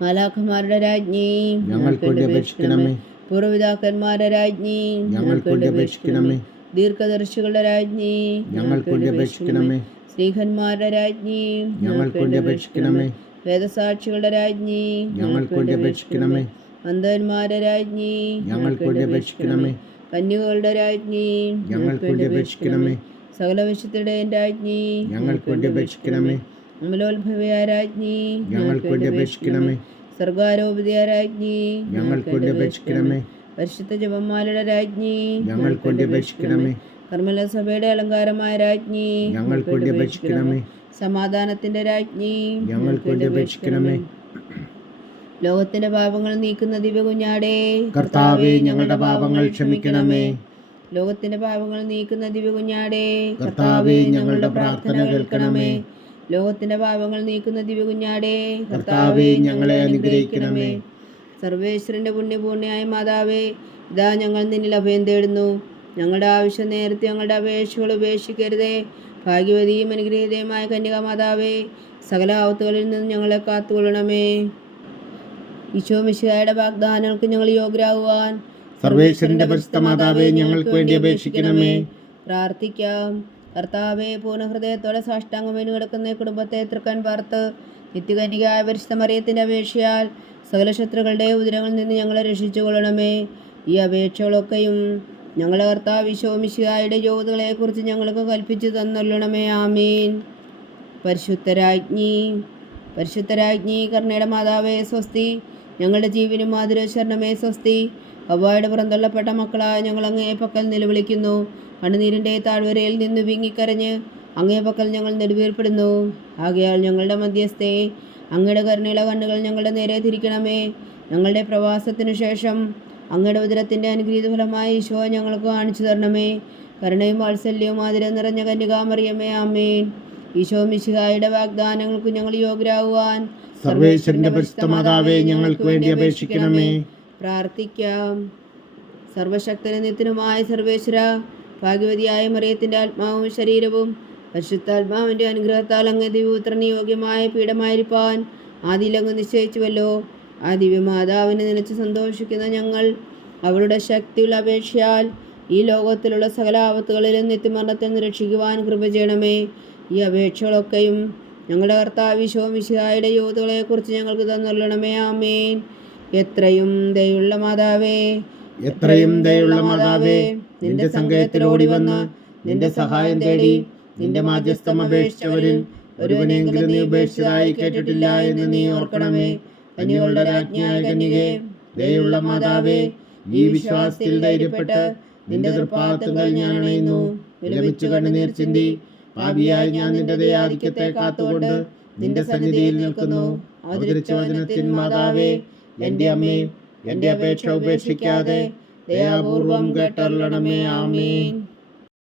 മാലാഖമാരുടെ രാജ്ഞി, ഞങ്ങൾക്ക് വേണ്ടി അപേക്ഷിക്കണമേ. പൂർവ്വപിതാക്കന്മാരുടെ രാജ്ഞി, ഞങ്ങൾക്ക് വേണ്ടി അപേക്ഷിക്കണമേ. ദീർഘദർശികളുടെ രാജ്ഞി, ഞങ്ങൾക്ക് വേണ്ടി അപേക്ഷിക്കണമേ. സ്ത്രീഹന്മാരുടെ രാജ്ഞി, ഞങ്ങൾക്ക് വേണ്ടി അപേക്ഷിക്കണമേ. വേദസാക്ഷികളുടെ രാജ്ഞി, ഞങ്ങൾക്ക് വേണ്ടി അപേക്ഷിക്കണമേ. അന്ധന്മാരുടെ രാജ്ഞി, ഞങ്ങൾക്ക് വേണ്ടി അപേക്ഷിക്കണമേ. കന്യകകളുടെ രാജ്ഞി, ഞങ്ങൾക്ക് വേണ്ടി അപേക്ഷിക്കണമേ. സകല വിശുദ്ധരുടെയും രാജ്ഞി, ഞങ്ങൾക്ക് വേണ്ടി അപേക്ഷിക്കണമേ. അമലോത്ഭവയായ രാജ്ഞി, ഞങ്ങൾക്ക് വേണ്ടി അപേക്ഷിക്കണമേ. സർഗാരോപതിയായ രാജ്ഞി, ഞങ്ങൾക്ക് വേണ്ടി അപേക്ഷിക്കണമേ. പരിശുദ്ധ ജപമാലയുടെ രാജ്ഞി, ഞങ്ങൾക്ക് വേണ്ടി അപേക്ഷിക്കണമേ. കർമ്മല സഭയുടെ അലങ്കാരമായ രാജ്ഞി, ഞങ്ങൾക്ക് വേണ്ടി അപേക്ഷിക്കണമേ. സമാധാനത്തിന്റെ രാജ്ഞി, ഞങ്ങൾക്ക് വേണ്ടി അപേക്ഷിക്കണമേ. ലോകത്തിന്റെ പാപങ്ങൾ നീക്കുന്ന ദിവ്യ കുഞ്ഞാടേ, കർത്താവേ, ഞങ്ങളുടെ പാപങ്ങൾ ക്ഷമിക്കണമേ. ലോകത്തിന്റെ പാപങ്ങൾ നീക്കുന്ന ദിവ്യ കുഞ്ഞാടേ, കർത്താവേ, ഞങ്ങളുടെ പ്രാർത്ഥന കേൾക്കണമേ. ലോകത്തിന്റെ പാപങ്ങൾ നീക്കുന്ന ദിവ്യ കുഞ്ഞാടേ, കർത്താവേ, ഞങ്ങളെ അനുഗ്രഹിക്കണമേ. സർവേശ്വരന്റെ പുണ്യപൂർണ്ണയായ മാതാവേ, ഇതാ ഞങ്ങൾ നിന്നിൽ അഭയം തേടുന്നു. ഞങ്ങളുടെ ആവശ്യം നേരത്തെ ഞങ്ങളുടെ അപേക്ഷകൾ ഉപേക്ഷിക്കരുതേ. ഭാഗ്യവതിയും അനുഗ്രഹീതയുമായ കന്യക മാതാവേ, സകല ആപത്തുകളിൽ നിന്ന് ഞങ്ങളെ കാത്തുകൊള്ളണമേ. ഈശോ മിശിഹായുടെ വാഗ്ദാനങ്ങൾക്ക് ഞങ്ങൾ യോഗ്യരാകുവാൻ സർവേശ്വരന്റെ പരിശുദ്ധ മാതാവേ, ഞങ്ങൾക്ക് വേണ്ടി അപേക്ഷിക്കണമേ. പ്രാർത്ഥിക്കാം. കർത്താവെ, പൂർണ്ണ ഹൃദയത്തോടെ സാഷ്ടാംഗമേനു കിടക്കുന്ന കുടുംബത്തെ തൃക്കൺ പാർത്ത് നിത്യകന്യകയായ പരിശുദ്ധ മറിയത്തിൻ്റെ അപേക്ഷയാൽ സകല ശത്രുക്കളുടെ ഉദരങ്ങളിൽ നിന്ന് ഞങ്ങളെ രക്ഷിച്ചു കൊള്ളണമേ. ഈ അപേക്ഷകളൊക്കെയും ഞങ്ങളുടെ കർത്താവ് ഈശോ മിശിഹായുടെ യോഗ്യതകളെക്കുറിച്ച് ഞങ്ങൾക്ക് കൽപ്പിച്ചു തന്നൊള്ളണമേ. ആമീൻ. പരിശുദ്ധരാജ്ഞി കർണയുടെ മാതാവേ സ്വസ്തി. ഞങ്ങളുടെ ജീവനും മാധുരശരണമേ സ്വസ്തി. ഹവ്വായുടെ പുറന്തള്ളപ്പെട്ട മക്കളായ ഞങ്ങൾ അങ്ങേ പക്കൽ നിലവിളിക്കുന്നു. കണ്ണുനീരിൻ്റെ താഴ്വരയിൽ നിന്ന് വിങ്ങിക്കരഞ്ഞ് അങ്ങേ പക്കൽ ഞങ്ങൾ നെടുവീർപ്പെടുന്നു. ആകയാൽ ഞങ്ങളുടെ മധ്യസ്ഥേ, അങ്ങയുടെ കരുണയുള്ള കണ്ണുകൾ ഞങ്ങളുടെ നേരെ തിരിക്കണമേ. ഞങ്ങളുടെ പ്രവാസത്തിനു ശേഷം അങ്ങയുടെ ഉദരത്തിൻ്റെ അനുഗ്രഹീത ഫലമായ ഈശോ ഞങ്ങൾക്ക് കാണിച്ചു തരണമേ. കരുണയും വാത്സല്യവും ആദരവും നിറഞ്ഞ കന്യകാമറിയമേ, ആമേൻ. ഈശോ മിശിഹായുടെ വാഗ്ദാനങ്ങൾക്ക് ഞങ്ങൾ യോഗ്യരാകുവാൻ സർവേശ്വരന്റെ പരിശുദ്ധ മാതാവേ, ഞങ്ങൾക്ക് വേണ്ടി അപേക്ഷിക്കണമേ. പ്രാർത്ഥിക്കാം. സർവശക്തനും നിത്യനുമായ സർവേശ്വര, ഭാഗ്യവതിയായ മറിയത്തിൻ്റെ ആത്മാവും ശരീരവും പരിശുദ്ധാത്മാവിൻ്റെ അനുഗ്രഹത്താൽ അങ്ങ് ദിവ്യപുത്രന് യോഗ്യമായ പീഠമായിരിക്കാൻ ആദിയിലങ്ങ് നിശ്ചയിച്ചുവല്ലോ. ആ ദിവ്യമാതാവിനെ നിലച്ച് സന്തോഷിക്കുന്ന ഞങ്ങൾ അവളുടെ ശക്തിയുള്ള അപേക്ഷയാൽ ഈ ലോകത്തിലുള്ള സകല ആപത്തുകളിലും നിത്യമരണത്തിൽ നിന്ന് രക്ഷിക്കുവാൻ കൃപ ചെയ്യണമേ. ഈ അപേക്ഷകളൊക്കെയും ഞങ്ങളുടെ കർത്താവ് ഈശോ മിശിഹായുടെ യോഗ്യതകളെക്കുറിച്ച് ഞങ്ങൾക്ക് തന്നൊള്ളണമേ. ആമേൻ. എത്രയും ദയുള്ള മാതാവേ, നിന്റെ സങ്കേതത്തിൽ ഓടി വന്ന് നിന്റെ സഹായം തേടി നിന്റെ മാധ്യസ്ഥം അപേക്ഷിച്ചവരിൽ ഒരുവനെങ്കിലും നീ ഉപേക്ഷിച്ചതായി കേട്ടിട്ടില്ല എന്ന് നീ ഓർക്കണമേ. കന്യകളുടെ രാജ്ഞിയായ കന്യകേ, ദയുള്ള മാതാവേ, ഈ വിശ്വാസത്തിൽ ധൈര്യപ്പെട്ട് നിന്റെ തൃപ്പാദങ്ങൾ ഞാൻ അണയുന്നു. വിലപിച്ചു കണ്ണുനീർ ചിന്തി പാപിയായി ഞാൻ നിന്റെ ദയാധിക്യത്തെ കാത്തുകൊണ്ട് നിന്റെ സന്നിധിയിൽ നിൽക്കുന്നു. അവതരിച്ച വചനത്തിൻ മാതാവേ, എന്റെ അമ്മേ, എന്റെ അപേക്ഷ ഉപേക്ഷിക്കാതെ ദയാപൂർവം കേട്ടരുളണമേ. ആമേൻ.